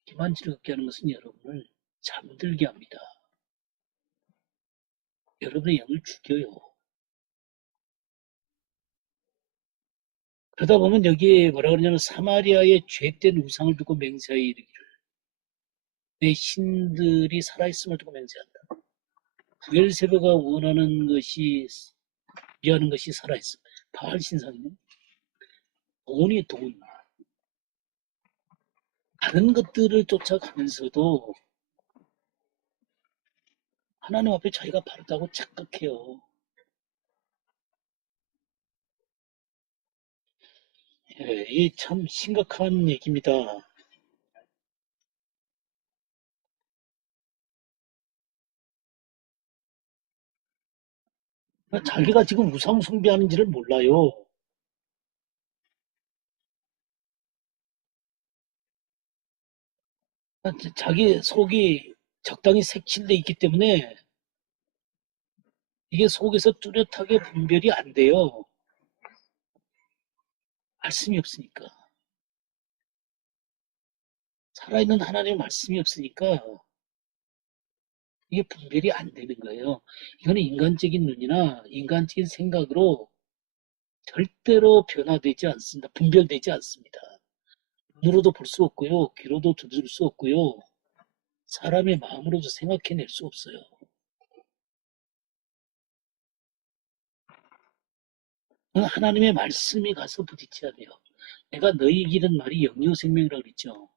기만 즐겁게 하는 것은 여러분을 잠들게 합니다. 여러분의 영을 죽여요. 그러다 보면 여기에 뭐라 그러냐면 사마리아의 죄된 우상을 두고 맹세하여 이르기를 내 신들이 살아있음을 두고 맹세한다. 부엘세바가 원하는 것이 위하는 것이 살아있음. 바알 신상이네. 돈이 돈. 다른 것들을 쫓아가면서도 하나님 앞에 자기가 바르다고 착각해요. 예, 이 참 심각한 얘기입니다. 자기가 지금 우상 숭배하는지를 몰라요. 자기 속이 적당히 색칠돼 있기 때문에 이게 속에서 뚜렷하게 분별이 안 돼요. 말씀이 없으니까. 살아있는 하나님의 말씀이 없으니까 이게 분별이 안 되는 거예요. 이거는 인간적인 눈이나 인간적인 생각으로 절대로 변화되지 않습니다. 분별되지 않습니다. 눈으로도 볼 수 없고요. 귀로도 들을 수 없고요. 사람의 마음으로도 생각해낼 수 없어요. 하나님의 말씀이 가서 부딪혀야 돼요. 내가 너희 길은 말이 영유 생명이라고 그랬죠.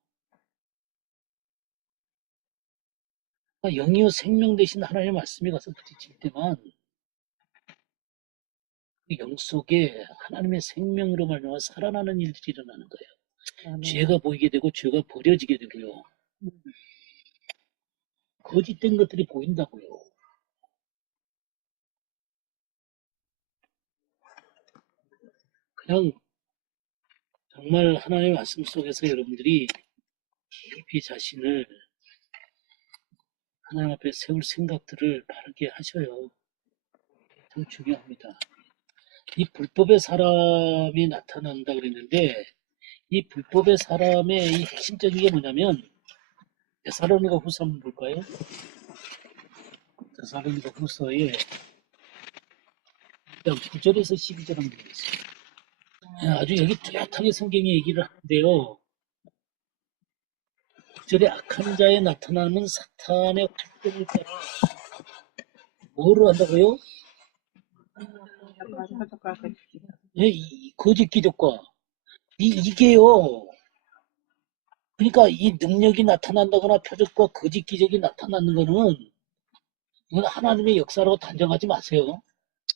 영유 생명 대신 하나님의 말씀이 가서 부딪힐 때만 그 영 속에 하나님의 생명으로 말미암아 살아나는 일들이 일어나는 거예요. 죄가 보이게 되고 죄가 버려지게 되고요. 거짓된 것들이 보인다고요. 그냥 정말 하나님의 말씀 속에서 여러분들이 깊이 자신을 하나님 앞에 세울 생각들을 바르게 하셔요. 참 중요합니다. 이 불법의 사람이 나타난다 그랬는데 이 불법의 사람의 이 핵심적인 게 뭐냐면 데살로니가 후서 한번 볼까요? 데살로니가 후서에 9절에서 12절 한번 보겠습니다. 아주 여기 뚜렷하게 성경이 얘기를 하는데요. 9절에 악한 자에 나타나는 사탄의 활동을 따라 뭐를 한다고요? 거짓 기적과 이게요. 그러니까 이 능력이 나타난다거나 표적과 거짓 기적이 나타나는 거는 이건 하나님의 역사라고 단정하지 마세요.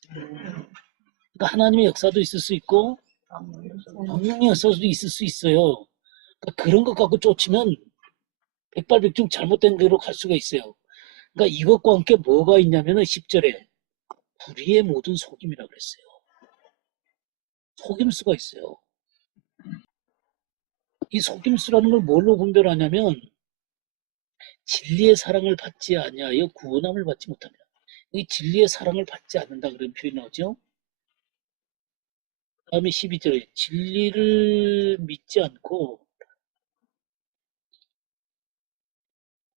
그러니까 하나님의 역사도 있을 수 있고 성령의 역사도 있을 수 있어요. 그러니까 그런 것 갖고 쫓으면 백발백중 잘못된 대로 갈 수가 있어요. 그러니까 이것과 함께 뭐가 있냐면은 10절에 불의의 모든 속임이라고 그랬어요. 속임수가 있어요. 이 속임수라는 걸 뭘로 분별하냐면 진리의 사랑을 받지 아니하여 구원함을 받지 못합니다. 이 진리의 사랑을 받지 않는다 그런 표현이 나오죠. 다음에 12절에 진리를 믿지 않고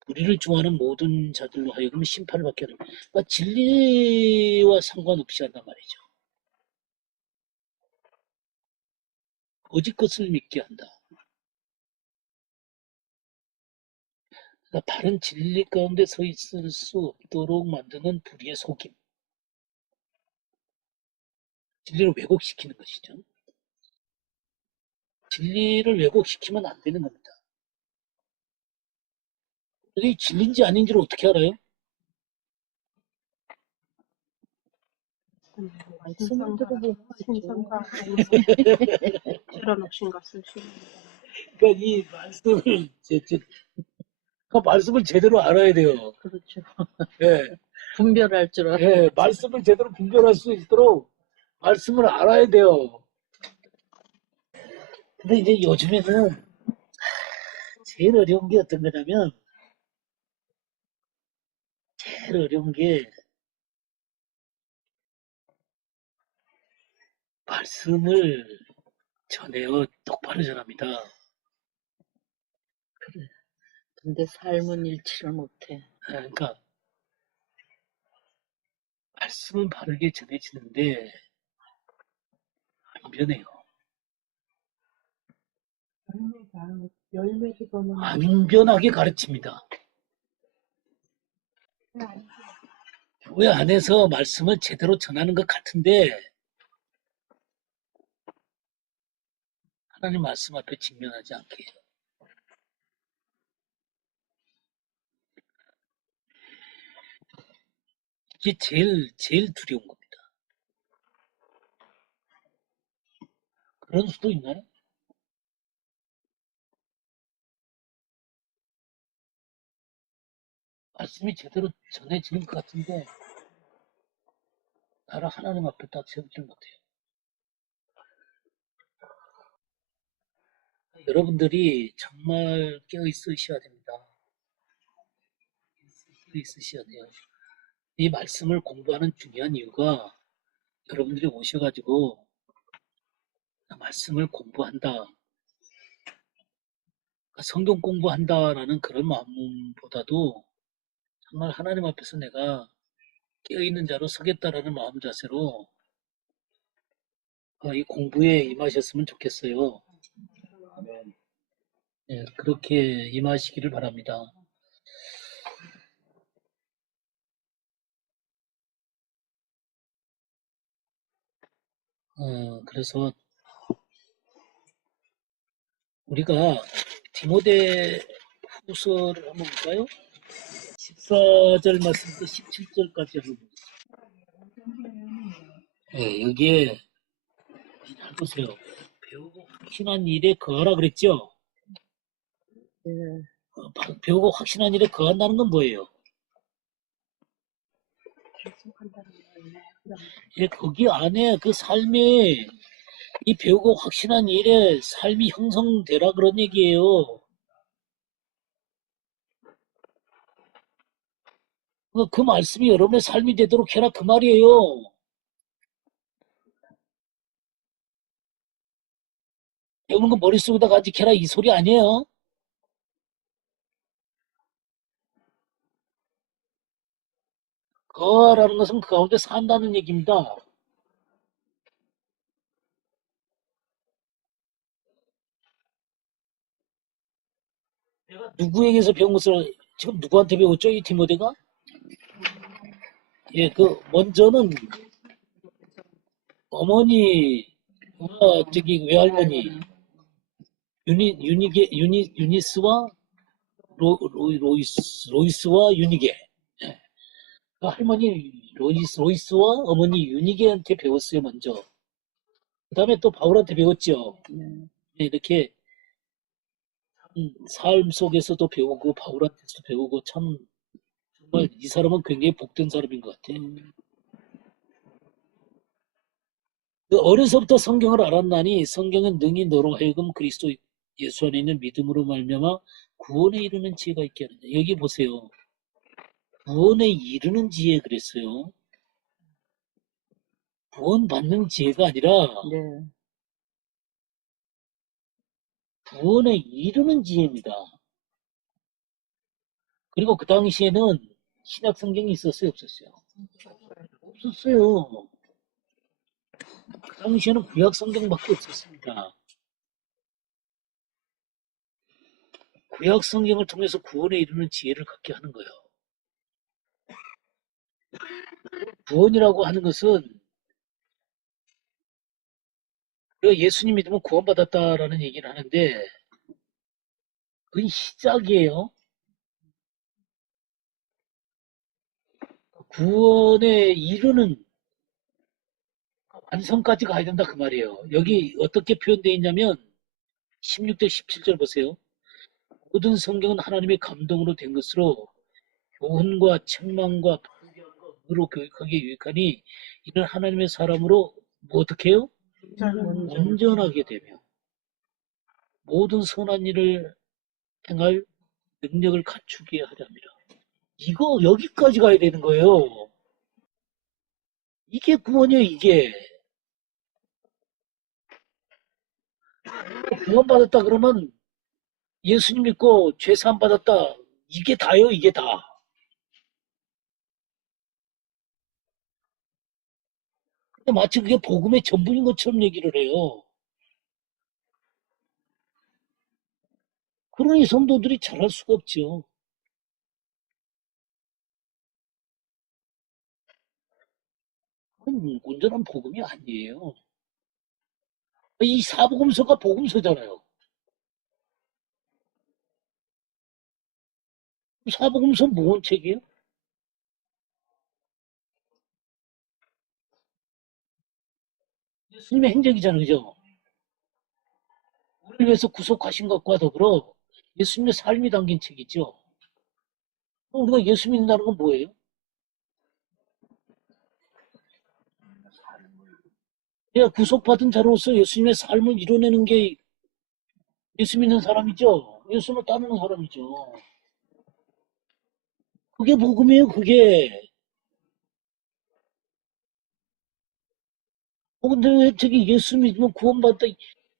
불의를 좋아하는 모든 자들로 하여금 심판을 받게 하는, 그러니까 진리와 상관없이 한단 말이죠. 거짓 것을 믿게 한다. 그러니까 바른 진리 가운데 서 있을 수 없도록 만드는 불의의 속임. 진리를 왜곡시키는 것이죠. 진리를 왜곡시키면 안 되는 겁니다. 이게 진리인지 아닌지를 어떻게 알아요? 말씀을 들어보고 신성과 실현없인 것을 그러니까 이 말씀을 그 말씀을 제대로 알아야 돼요. 그렇죠. 예, 분별할 줄 알아요. 예, 말씀을 제대로 분별할 수 있도록 말씀을 알아야 돼요. 근데 이제 요즘에는 제일 어려운 게 어떤 거냐면 제일 어려운 게 말씀을 전해요. 똑바로 전합니다. 근데 삶은 일치를 못해. 그러니까 말씀은 바르게 전해지는데 안 변해요. 열매를 보면 안 변하게 가르칩니다. 교회 안에서 말씀을 제대로 전하는 것 같은데 하나님 말씀 앞에 직면하지 않게 해요. 이게 제일 두려운 겁니다. 그런 수도 있나요? 말씀이 제대로 전해지는 것 같은데 나를 하나님 앞에 딱 세우지를 못해요. 여러분들이 정말 깨어 있으셔야 됩니다. 깨어 있으셔야 돼요. 이 말씀을 공부하는 중요한 이유가 여러분들이 오셔가지고 말씀을 공부한다, 성경 공부한다라는 그런 마음보다도 정말 하나님 앞에서 내가 깨어있는 자로 서겠다라는 마음 자세로 이 공부에 임하셨으면 좋겠어요. 아멘. 예, 그렇게 임하시기를 바랍니다. 그래서 우리가 디모데 후서를 한번 볼까요? 14절 말씀부터 17절까지 한번 보겠습니다. 예, 여기에 잘 보세요. 배우고 확신한 일에 거하라 그랬죠? 네. 배우고 확신한 일에 거한다는 건 뭐예요? 예, 거기 안에 그 삶에 이 배우고 확신한 일에 삶이 형성되라 그런 얘기예요. 그 말씀이 여러분의 삶이 되도록 해라 그 말이에요. 배우는 거 머릿속에다 간직해라 이 소리 아니에요. 거라는 것은 그 가운데 산다는 얘기입니다. 내가 누구에게서 배운 것을 지금 누구한테 배웠죠? 이 디모데가? 예, 먼저는 어머니, 저기 외할머니, 유니스와 로이스와 유니게. 예, 그 할머니 로이스와 어머니 유니게한테 배웠어요, 먼저. 그 다음에 또 바울한테 배웠죠. 예, 이렇게 삶 속에서도 배우고 바울한테서도 배우고 참 정말 이 사람은 굉장히 복된 사람인 것 같아. 그 어려서부터 성경을 알았나니 성경은 능히 너로 하여금 그리스도 예수 안에 있는 믿음으로 말미암아 구원에 이르는 지혜가 있게 하느냐. 여기 보세요. 구원에 이르는 지혜 그랬어요. 구원받는 지혜가 아니라 네. 구원에 이르는 지혜입니다. 그리고 그 당시에는 신약 성경이 있었어요, 없었어요? 없었어요. 그 당시에는 구약 성경밖에 없었습니다. 구약 성경을 통해서 구원에 이르는 지혜를 갖게 하는 거예요. 구원이라고 하는 것은 우리가 예수님 믿으면 구원받았다라는 얘기를 하는데 그게 시작이에요. 구원에 이르는 완성까지 가야 된다 그 말이에요. 여기 어떻게 표현되어 있냐면 16절 17절 보세요. 모든 성경은 하나님의 감동으로 된 것으로 교훈과 책망과 반대함과 의로 교육하기에 유익하니 이는 하나님의 사람으로 뭐 어떻게 해요? 온전하게 되며 모든 선한 일을 행할 능력을 갖추게 하렵니다. 이거 여기까지 가야 되는 거예요. 이게 구원이에요, 이게. 구원받았다 그러면 예수님 믿고 죄사함 받았다. 이게 다요, 이게 다. 근데 마치 그게 복음의 전부인 것처럼 얘기를 해요. 그러니 성도들이 잘할 수가 없죠. 그건 온전한 복음이 아니에요. 이 사복음서가 복음서잖아요. 사복음서 뭔 책이에요? 예수님의 행적이잖아요, 그죠? 우리를 위해서 구속하신 것과 더불어 예수님의 삶이 담긴 책이죠. 우리가 예수 믿는다는 건 뭐예요? 구속받은 자로서 예수님의 삶을 이뤄내는 게 예수 믿는 사람이죠. 예수를 따르는 사람이죠. 그게 복음이에요, 그게. 근데 왜 저기 예수 믿으면 구원받다,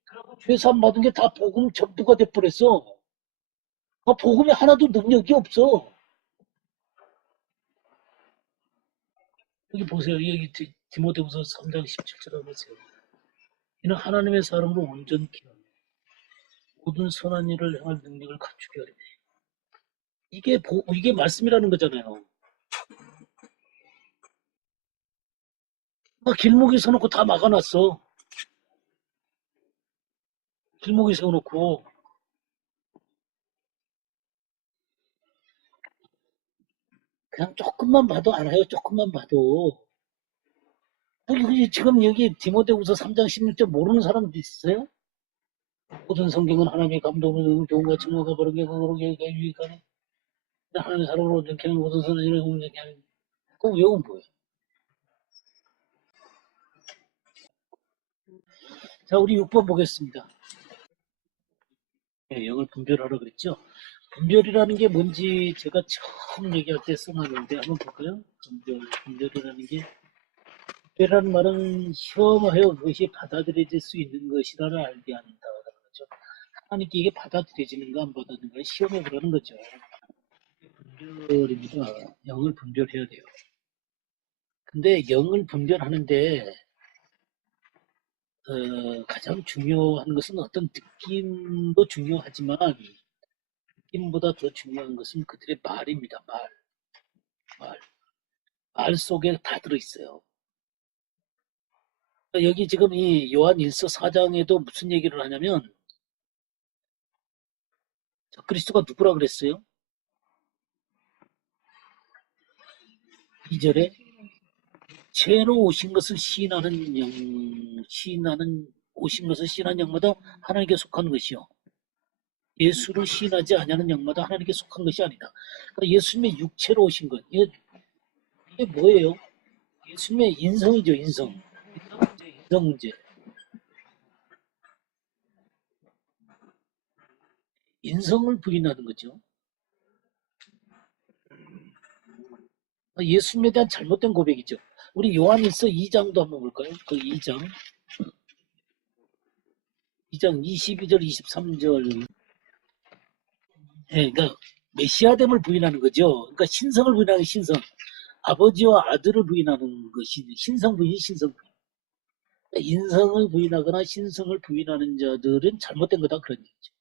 그리고 죄사함 받은 게 다 복음 전부가 돼버렸어. 복음에 하나도 능력이 없어. 여기 보세요. 여기 디모데후서 3장 17절 보세요. 이는 하나님의 사람으로 온전히 하며 모든 선한 일을 행할 능력을 갖추게 하리니. 이게 말씀이라는 거잖아요. 길목에 서놓고 다 막아놨어. 길목에 세워놓고. 그냥 조금만 봐도 알아요. 조금만 봐도. 지금 여기 디모데후서 3장 16절 모르는 사람도 있어요? 모든 성경은 하나님의 감동을 좋은가 증거가 바르게 그러게 유익하네. 하나님의 사람으로 온전케 하는 모든 선한 일을 온전케 하는. 그거 외우면 뭐예요? 자, 우리 6번 보겠습니다. 네, 영을 분별하라 그랬죠? 분별이라는 게 뭔지 제가 처음 얘기할 때 써놨는데 한번 볼까요? 분별이라는 게, 분별이라는 말은 시험하여 그것이 받아들여질 수 있는 것이라를 알게 한다. 그렇죠? 하나님께 이게 받아들여지는가 안 받아들이는가 시험해 보라는 거죠. 분별입니다. 영을 분별해야 돼요. 근데 영을 분별하는데 가장 중요한 것은 어떤 느낌도 중요하지만 느낌보다 더 중요한 것은 그들의 말입니다. 말 속에 다 들어있어요. 여기 지금 이 요한 1서 4장에도 무슨 얘기를 하냐면 그리스도가 누구라 그랬어요? 2절에 죄로 오신 것을 시인하는 오신 것을 시인하는 영마다 하나님께 속한 것이요. 예수를 시인하지 아니하는 영마다 하나님께 속한 것이 아니다. 그러니까 예수님의 육체로 오신 것. 이게 뭐예요? 예수님의 인성이죠, 인성. 인성 문제. 인성을 부인하는 거죠. 예수님에 대한 잘못된 고백이죠. 우리 요한일서 2장도 한번 볼까요? 그 2장 22절, 23절. 예, 그러니까 메시아됨을 부인하는 거죠. 그러니까 신성을 부인하는 신성. 아버지와 아들을 부인하는 것이 신성 부인, 신성 부인. 인성을 부인하거나 신성을 부인하는 자들은 잘못된 거다 그런 얘기죠.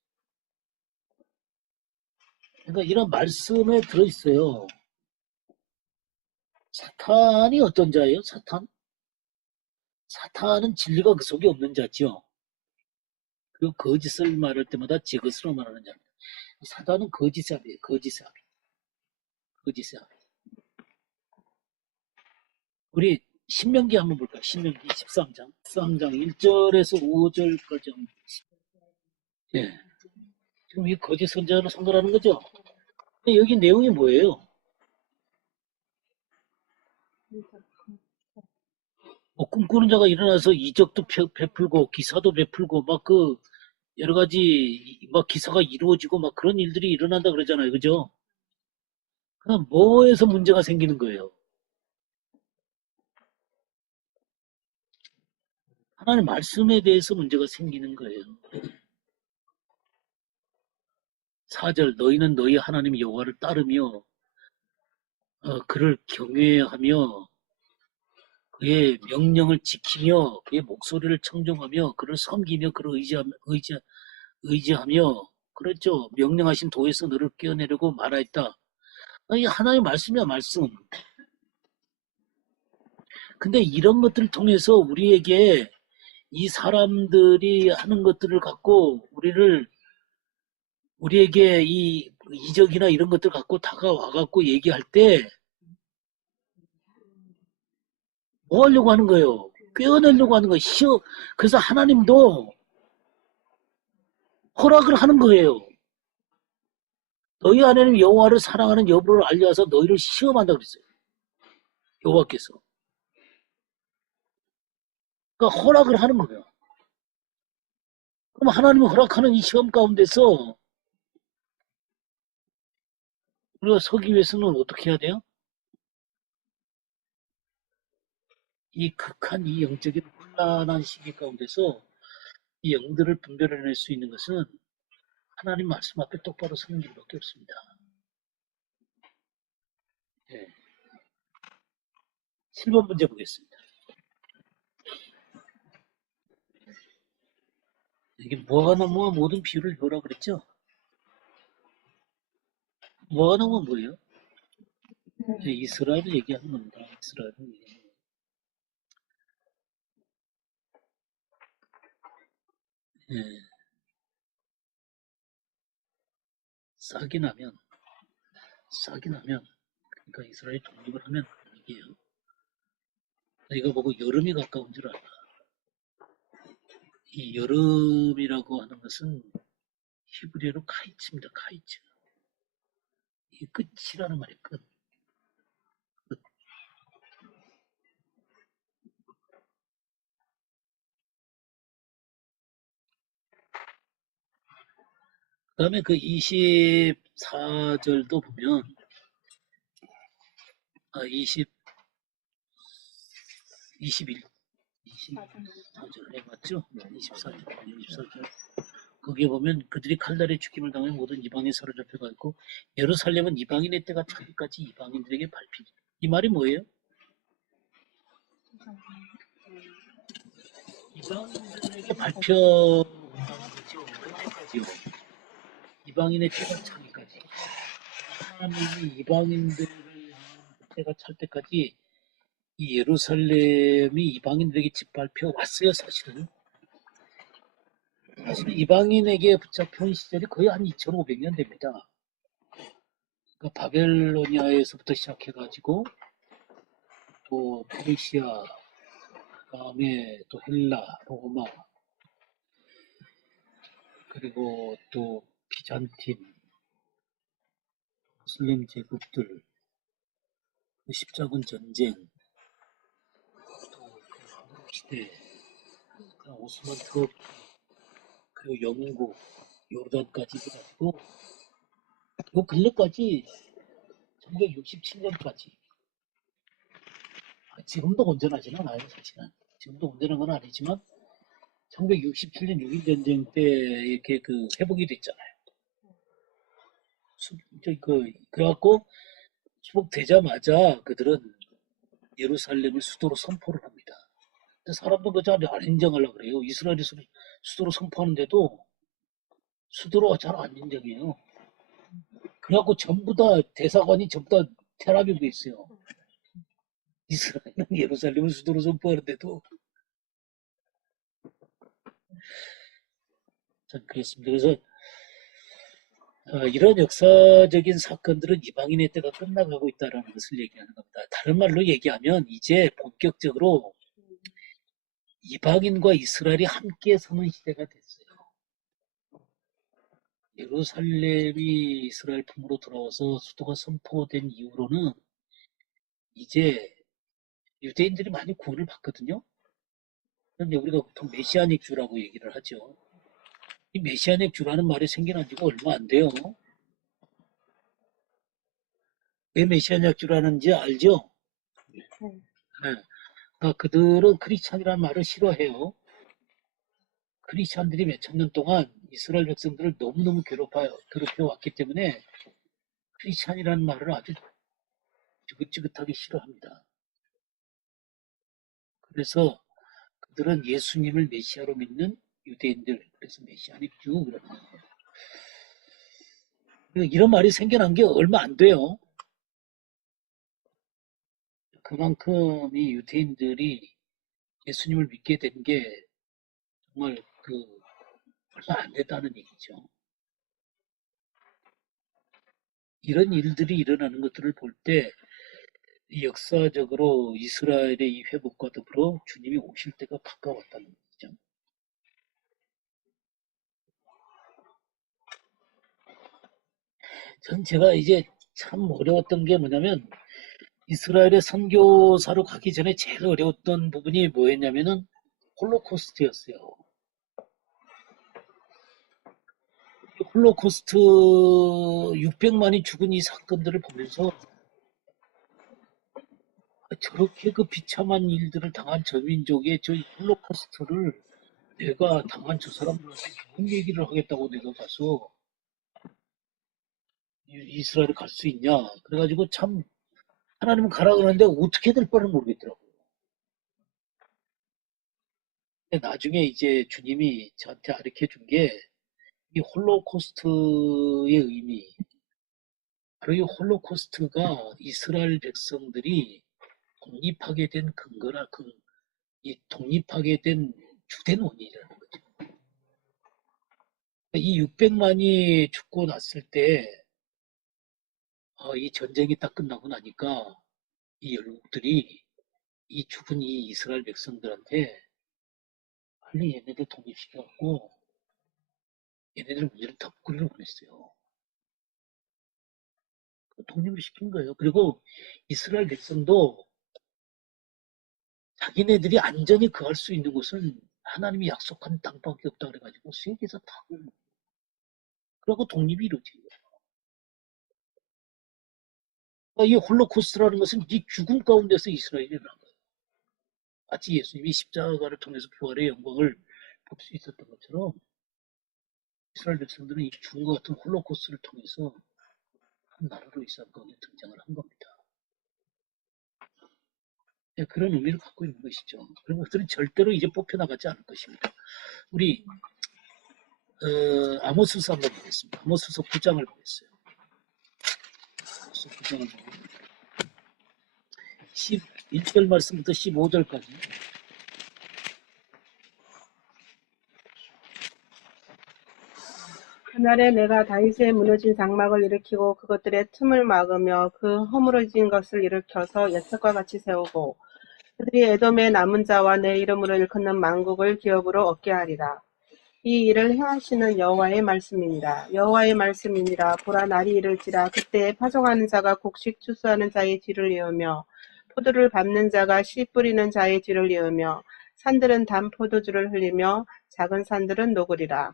그러니까 이런 말씀에 들어있어요. 사탄이 어떤 자예요? 사탄은 진리가 그 속에 없는 자죠. 그 거짓을 말할 때마다 제 것으로 말하는 자입니다. 사탄은 거짓의 아비예요. 거짓의 아비. 우리 신명기 한번 볼까요? 신명기 13장 1절에서 5절까지 한번 보겠습니다. 예. 지금 이 거짓 선자를 선거라는 거죠. 여기 내용이 뭐예요? 꿈꾸는 자가 일어나서 이적도 베풀고 기사도 베풀고 막 여러 가지 막 기사가 이루어지고 막 그런 일들이 일어난다 그러잖아요. 그죠? 그럼 뭐에서 문제가 생기는 거예요? 하나님 말씀에 대해서 문제가 생기는 거예요. 4절 너희는 너희 하나님 여호와를 따르며 그를 경외하며 그의 명령을 지키며 그의 목소리를 청종하며 그를 섬기며 그를 의지하며 그렇죠. 명령하신 도에서 너를 깨어내려고 말하였다. 이 하나님의 말씀이야 말씀. 근데 이런 것들을 통해서 우리에게 이 사람들이 하는 것들을 갖고 우리에게 이 이적이나 이런 것들 갖고 다가와 갖고 얘기할 때 뭐 하려고 하는 거예요? 꿰어내려고 하는 거예요. 그래서 하나님도 허락을 하는 거예요. 너희 하나님 여호와를 사랑하는 여부를 알려서 너희를 시험한다 그랬어요. 여호와께서. 그러니까 허락을 하는 거예요. 그럼 하나님이 허락하는 이 시험 가운데서 우리가 서기 위해서는 어떻게 해야 돼요? 이 극한 이 영적인 혼란한 시기 가운데서 이 영들을 분별해낼 수 있는 것은 하나님 말씀 앞에 똑바로 서는 길밖에 없습니다. 예. 7번 문제 보겠습니다. 이게 무화과나무와 모든 비유를 이거라 그랬죠? 무화과나무가 뭐예요? 예, 이스라엘을 얘기하는 겁니다. 이스라엘을 얘기하는 거예요. 예. 싹이 나면 그러니까 이스라엘이 독립을 하면 그런 얘기예요. 이거 보고 여름이 가까운 줄 알아. 이 여름이라고 하는 것은 히브리어로 카이츠입니다. 카이츠. 이 끝이라는 말이에요. 끝. 그 다음에 그 24절도 보면 21, 24절 네, 맞죠? 24절. 거기에 보면 그들이 칼날에 죽임을 당해 모든 이방에 사로잡혀가 있고 예루살렘은 이방인의 때가 차기까지 이방인들에게 밟히니. 이 말이 뭐예요? 이방인들에게 밟혀온다는 거죠. 언제까지요? 이방인의 때가 차기까지. 하나님이 이방인들을 향한 때가 찰 때까지 이 예루살렘이 이방인들에게 짓밟혀 왔어요, 사실은. 사실은 이방인에게 붙잡혀온 시절이 거의 한 2500년 됩니다. 그러니까 바벨로니아에서부터 시작해가지고 또 페르시아, 그다음에 또 헬라, 로마, 그리고 또 비잔틴, 무슬림 제국들, 십자군 전쟁, 또 한국 시대, 오스만 터키, 그리고 영국, 요르단까지 해가지고 요 근래까지 1967년까지 지금도 온전하지는 않아요, 사실은. 지금도 온전한 건 아니지만 1967년 6.1 전쟁 때 이렇게 그 회복이 됐잖아요. 그래갖고 수복되자마자 그들은 예루살렘을 수도로 선포를 합니다. 근데 사람들 그 자리 안 인정하려고 그래요. 이스라엘이 수도로 선포하는데도 수도로 잘 안 인정해요. 그래갖고 전부 다 대사관이 전부 다 텔아비브에 있어요. 이스라엘은 예루살렘을 수도로 선포하는데도 전 그랬습니다. 그래서 이런 역사적인 사건들은 이방인의 때가 끝나가고 있다는 것을 얘기하는 겁니다. 다른 말로 얘기하면 이제 본격적으로 이방인과 이스라엘이 함께 서는 시대가 됐어요. 예루살렘이 이스라엘 품으로 들어와서 수도가 선포된 이후로는 이제 유대인들이 많이 구원을 받거든요. 그런데 우리가 보통 메시아닉 주라고 얘기를 하죠. 이 메시아닉 주라는 말이 생겨난 지가 얼마 안 돼요. 왜 메시아닉 주라는지 알죠? 네. 그러니까 그들은 크리스찬이라는 말을 싫어해요. 크리스찬들이 몇천 년 동안 이스라엘 백성들을 너무너무 괴롭혀왔기 때문에 크리스찬이라는 말을 아주 지긋지긋하게 싫어합니다. 그래서 그들은 예수님을 메시아로 믿는 유대인들, 그래서 메시아닉 주 그러는 거예요. 이런 말이 생겨난 게 얼마 안 돼요. 그만큼 이 유대인들이 예수님을 믿게 된 게 정말 얼마 안 됐다는 얘기죠. 이런 일들이 일어나는 것들을 볼 때 역사적으로 이스라엘의 이 회복과 더불어 주님이 오실 때가 가까웠다는 거죠. 전 제가 이제 참 어려웠던 게 뭐냐면 이스라엘의 선교사로 가기 전에 제일 어려웠던 부분이 뭐였냐면은 홀로코스트였어요. 홀로코스트 600만이 죽은 이 사건들을 보면서 저렇게 그 비참한 일들을 당한 저 민족의 저 홀로코스트를 내가 당한 저 사람들한테 좋은 얘기를 하겠다고 내가 가서 이스라엘에 갈 수 있냐. 그래가지고 참 하나님은 가라 그러는데 어떻게 될 바를 모르겠더라고요. 근데 나중에 이제 주님이 저한테 가르쳐 준 게 이 홀로코스트의 의미, 바로 이 홀로코스트가 이스라엘 백성들이 독립하게 된 근거나 이 독립하게 된 주된 원인이라는 거죠. 이 600만이 죽고 났을 때, 이 전쟁이 딱 끝나고 나니까 이 열국들이 이 죽은 이 이스라엘 백성들한테 빨리 얘네들 독립시켜갖고 얘네들 문제를 덮기를 원했어요. 독립을 시킨 거예요. 그리고 이스라엘 백성도 자기네들이 안전히 거할 수 있는 곳은 하나님이 약속한 땅밖에 없다 그래가지고 세계에서 다 그러고 독립이 이루어진 거예요. 이 홀로코스트라는 것은 이 죽음 가운데서 이스라엘이 일어난 거예요. 마치 예수님이 십자가를 통해서 부활의 영광을 볼 수 있었던 것처럼 이스라엘 백성들은 이 죽음과 같은 홀로코스트를 통해서 한 나라로 이스라엘 가운데 등장을 한 겁니다. 네, 그런 의미를 갖고 있는 것이죠. 그런 것들은 절대로 이제 뽑혀나가지 않을 것입니다. 우리 아모스서 한번 보겠습니다. 아모스서 9장을 보겠어요. 아모스 9장을 보고 11절 말씀부터 15절까지 그날에 내가 다윗의 무너진 장막을 일으키고 그것들의 틈을 막으며 그 허물어진 것을 일으켜서 옛적과 같이 세우고 그들이 에돔의 남은 자와 내 이름으로 일컫는 만국을 기업으로 얻게 하리라. 이 일을 행하시는 여호와의 말씀이니라. 여호와의 말씀이니라. 보라 날이 이를지라. 그때에 파종하는 자가 곡식 추수하는 자의 뒤를 이으며 포도를 밟는 자가 씨 뿌리는 자의 뒤를 이으며 산들은 단 포도주를 흘리며 작은 산들은 녹으리라.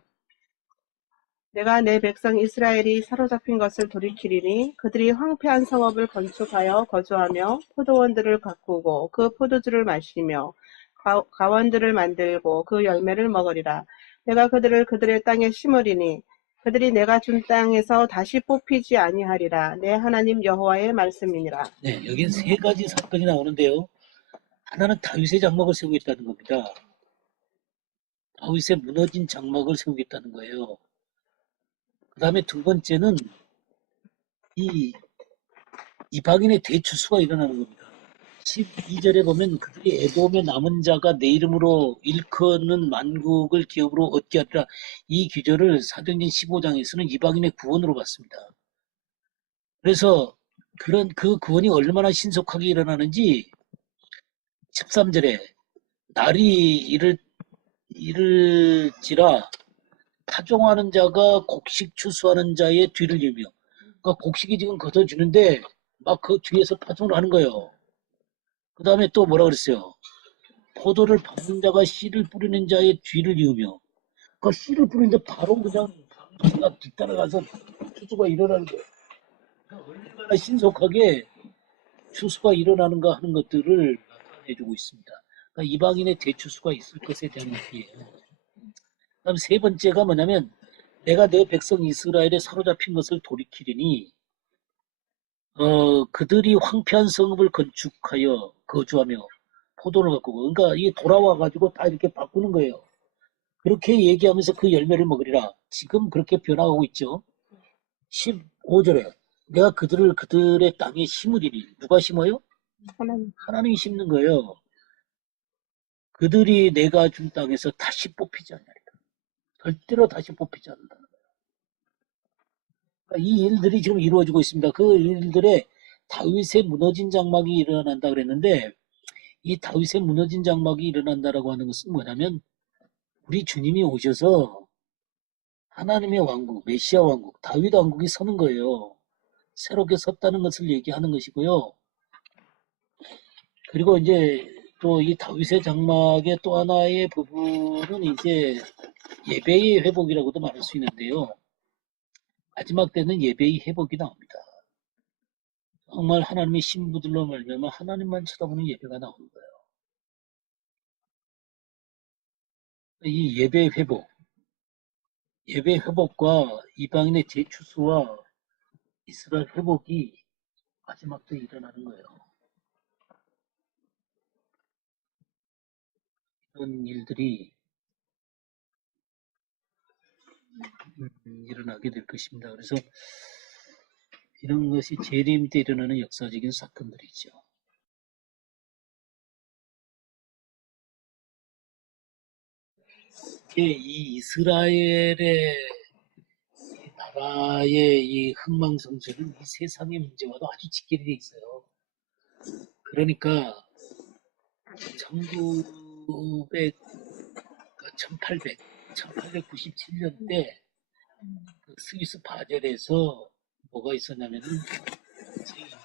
내가 내 백성 이스라엘이 사로잡힌 것을 돌이키리니 그들이 황폐한 성읍을 건축하여 거주하며 포도원들을 가꾸고 그 포도주를 마시며 가원들을 만들고 그 열매를 먹으리라. 내가 그들을 그들의 땅에 심으리니 그들이 내가 준 땅에서 다시 뽑히지 아니하리라. 내 하나님 여호와의 말씀이니라. 네, 여긴 세 가지 사건이 나오는데요. 하나는 다윗의 장막을 세우겠다는 겁니다. 다윗의 무너진 장막을 세우겠다는 거예요. 그 다음에 두 번째는 이 이방인의 대추수가 일어나는 겁니다. 12절에 보면 그들이 에돔의 남은 자가 내 이름으로 일컫는 만국을 기업으로 얻게 하리라. 이 규절을 사도행전 15장에서는 이방인의 구원으로 봤습니다. 그래서 그 구원이 얼마나 신속하게 일어나는지 13절에 날이 이를지라 파종하는 자가 곡식 추수하는 자의 뒤를 이으며, 그러니까 곡식이 지금 걷어지는데 막 그 뒤에서 파종을 하는 거예요. 그 다음에 또 뭐라 그랬어요? 포도를 밟는 자가 씨를 뿌리는 자의 뒤를 이으며, 그 씨를 뿌리는데 바로 그냥 방송가 뒤따라가서 추수가 일어나는 거예요. 얼마나 신속하게 추수가 일어나는가 하는 것들을 나타내주고 있습니다. 그러니까 이방인의 대추수가 있을 것에 대한 얘기예요. 그다음 세 번째가 뭐냐면 내가 내 백성 이스라엘에 사로잡힌 것을 돌이키리니 그들이 황폐한 성읍을 건축하여 거주하며 포도를 가꾸고, 그러니까 이게 돌아와가지고 다 이렇게 바꾸는 거예요. 그렇게 얘기하면서 그 열매를 먹으리라. 지금 그렇게 변화하고 있죠. 15절에 내가 그들의 땅에 심으리니. 누가 심어요? 하나님이 심는 거예요. 그들이 내가 준 땅에서 다시 뽑히지 않으리라. 절대로 다시 뽑히지 않는다는 거예요. 그러니까 이 일들이 지금 이루어지고 있습니다. 그 일들에 다윗의 무너진 장막이 일어난다 그랬는데, 이 다윗의 무너진 장막이 일어난다라고 하는 것은 뭐냐면 우리 주님이 오셔서 하나님의 왕국, 메시아 왕국, 다윗 왕국이 서는 거예요. 새롭게 섰다는 것을 얘기하는 것이고요. 그리고 이제 또 이 다윗의 장막의 또 하나의 부분은 이제 예배의 회복이라고도 말할 수 있는데요. 마지막 때는 예배의 회복이 나옵니다. 정말 하나님의 신부들로 말미암아 하나님만 쳐다보는 예배가 나오는 거예요. 이 예배 회복과 이방인의 재추수와 이스라엘 회복이 마지막 때 일어나는 거예요. 이런 일들이 일어나게 될 것입니다. 그래서 이런 것이 재림 때 일어나는 역사적인 사건들이죠. 이 이스라엘의 나라의 이 흥망성쇠는 이 세상의 문제와도 아주 직결이 돼 있어요. 그러니까 1900, 1897년 때 그 스위스 바젤에서 뭐가 있었냐면은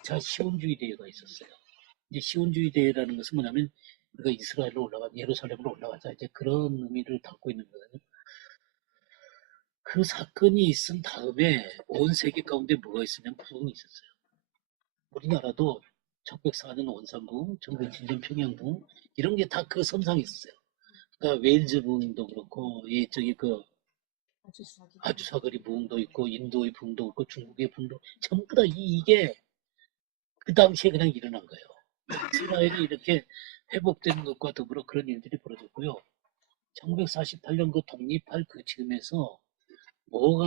제2차 시온주의 대회가 있었어요. 이제 시온주의 대회라는 것은 뭐냐면 우리가 이스라엘로 예루살렘으로 올라가자 이제 그런 의미를 담고 있는 거거든요. 그 사건이 있은 다음에 온 세계 가운데 뭐가 있으면 부흥이 있었어요. 우리나라도 1904년 원산부흥, 1907년 평양부흥 이런 게 다 그 선상에 있었어요. 그러니까 웨일즈 부흥도 그렇고 저기 그 아주사거리 부흥도 있고 인도의 부흥도 있고 중국의 부흥도 전부 다 이게 그 당시에 그냥 일어난 거예요. 이스라엘이 이렇게 회복되는 것과 더불어 그런 일들이 벌어졌고요. 1948년 그 독립할 그 즈음에서 뭐가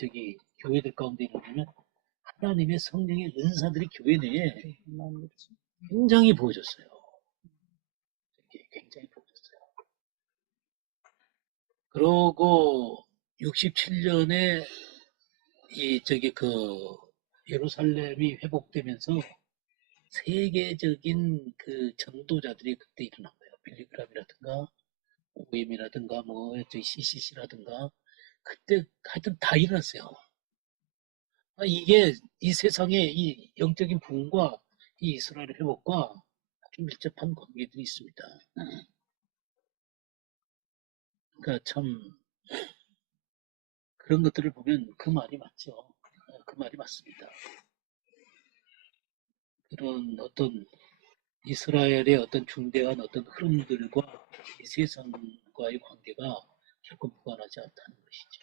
저기 교회들 가운데 일어나면 하나님의 성령의 은사들이 교회 내에 굉장히 부어졌어요. 굉장히 부어졌어요. 그러고 67년에 저기 그 예루살렘이 회복되면서 세계적인 그 전도자들이 그때 일어난 거예요. 빌리그람이라든가 OM이라든가 뭐 저기 CCC라든가 그때 하여튼 다 일어났어요. 이게 이 세상의 이 영적인 부흥과 이 이스라엘의 회복과 아주 밀접한 관계들이 있습니다. 그러니까 참 그런 것들을 보면 그 말이 맞죠. 그 말이 맞습니다. 그런 어떤 이스라엘의 어떤 중대한 어떤 흐름들과 이 세상과의 관계가 결코 무관하지 않다는 것이죠.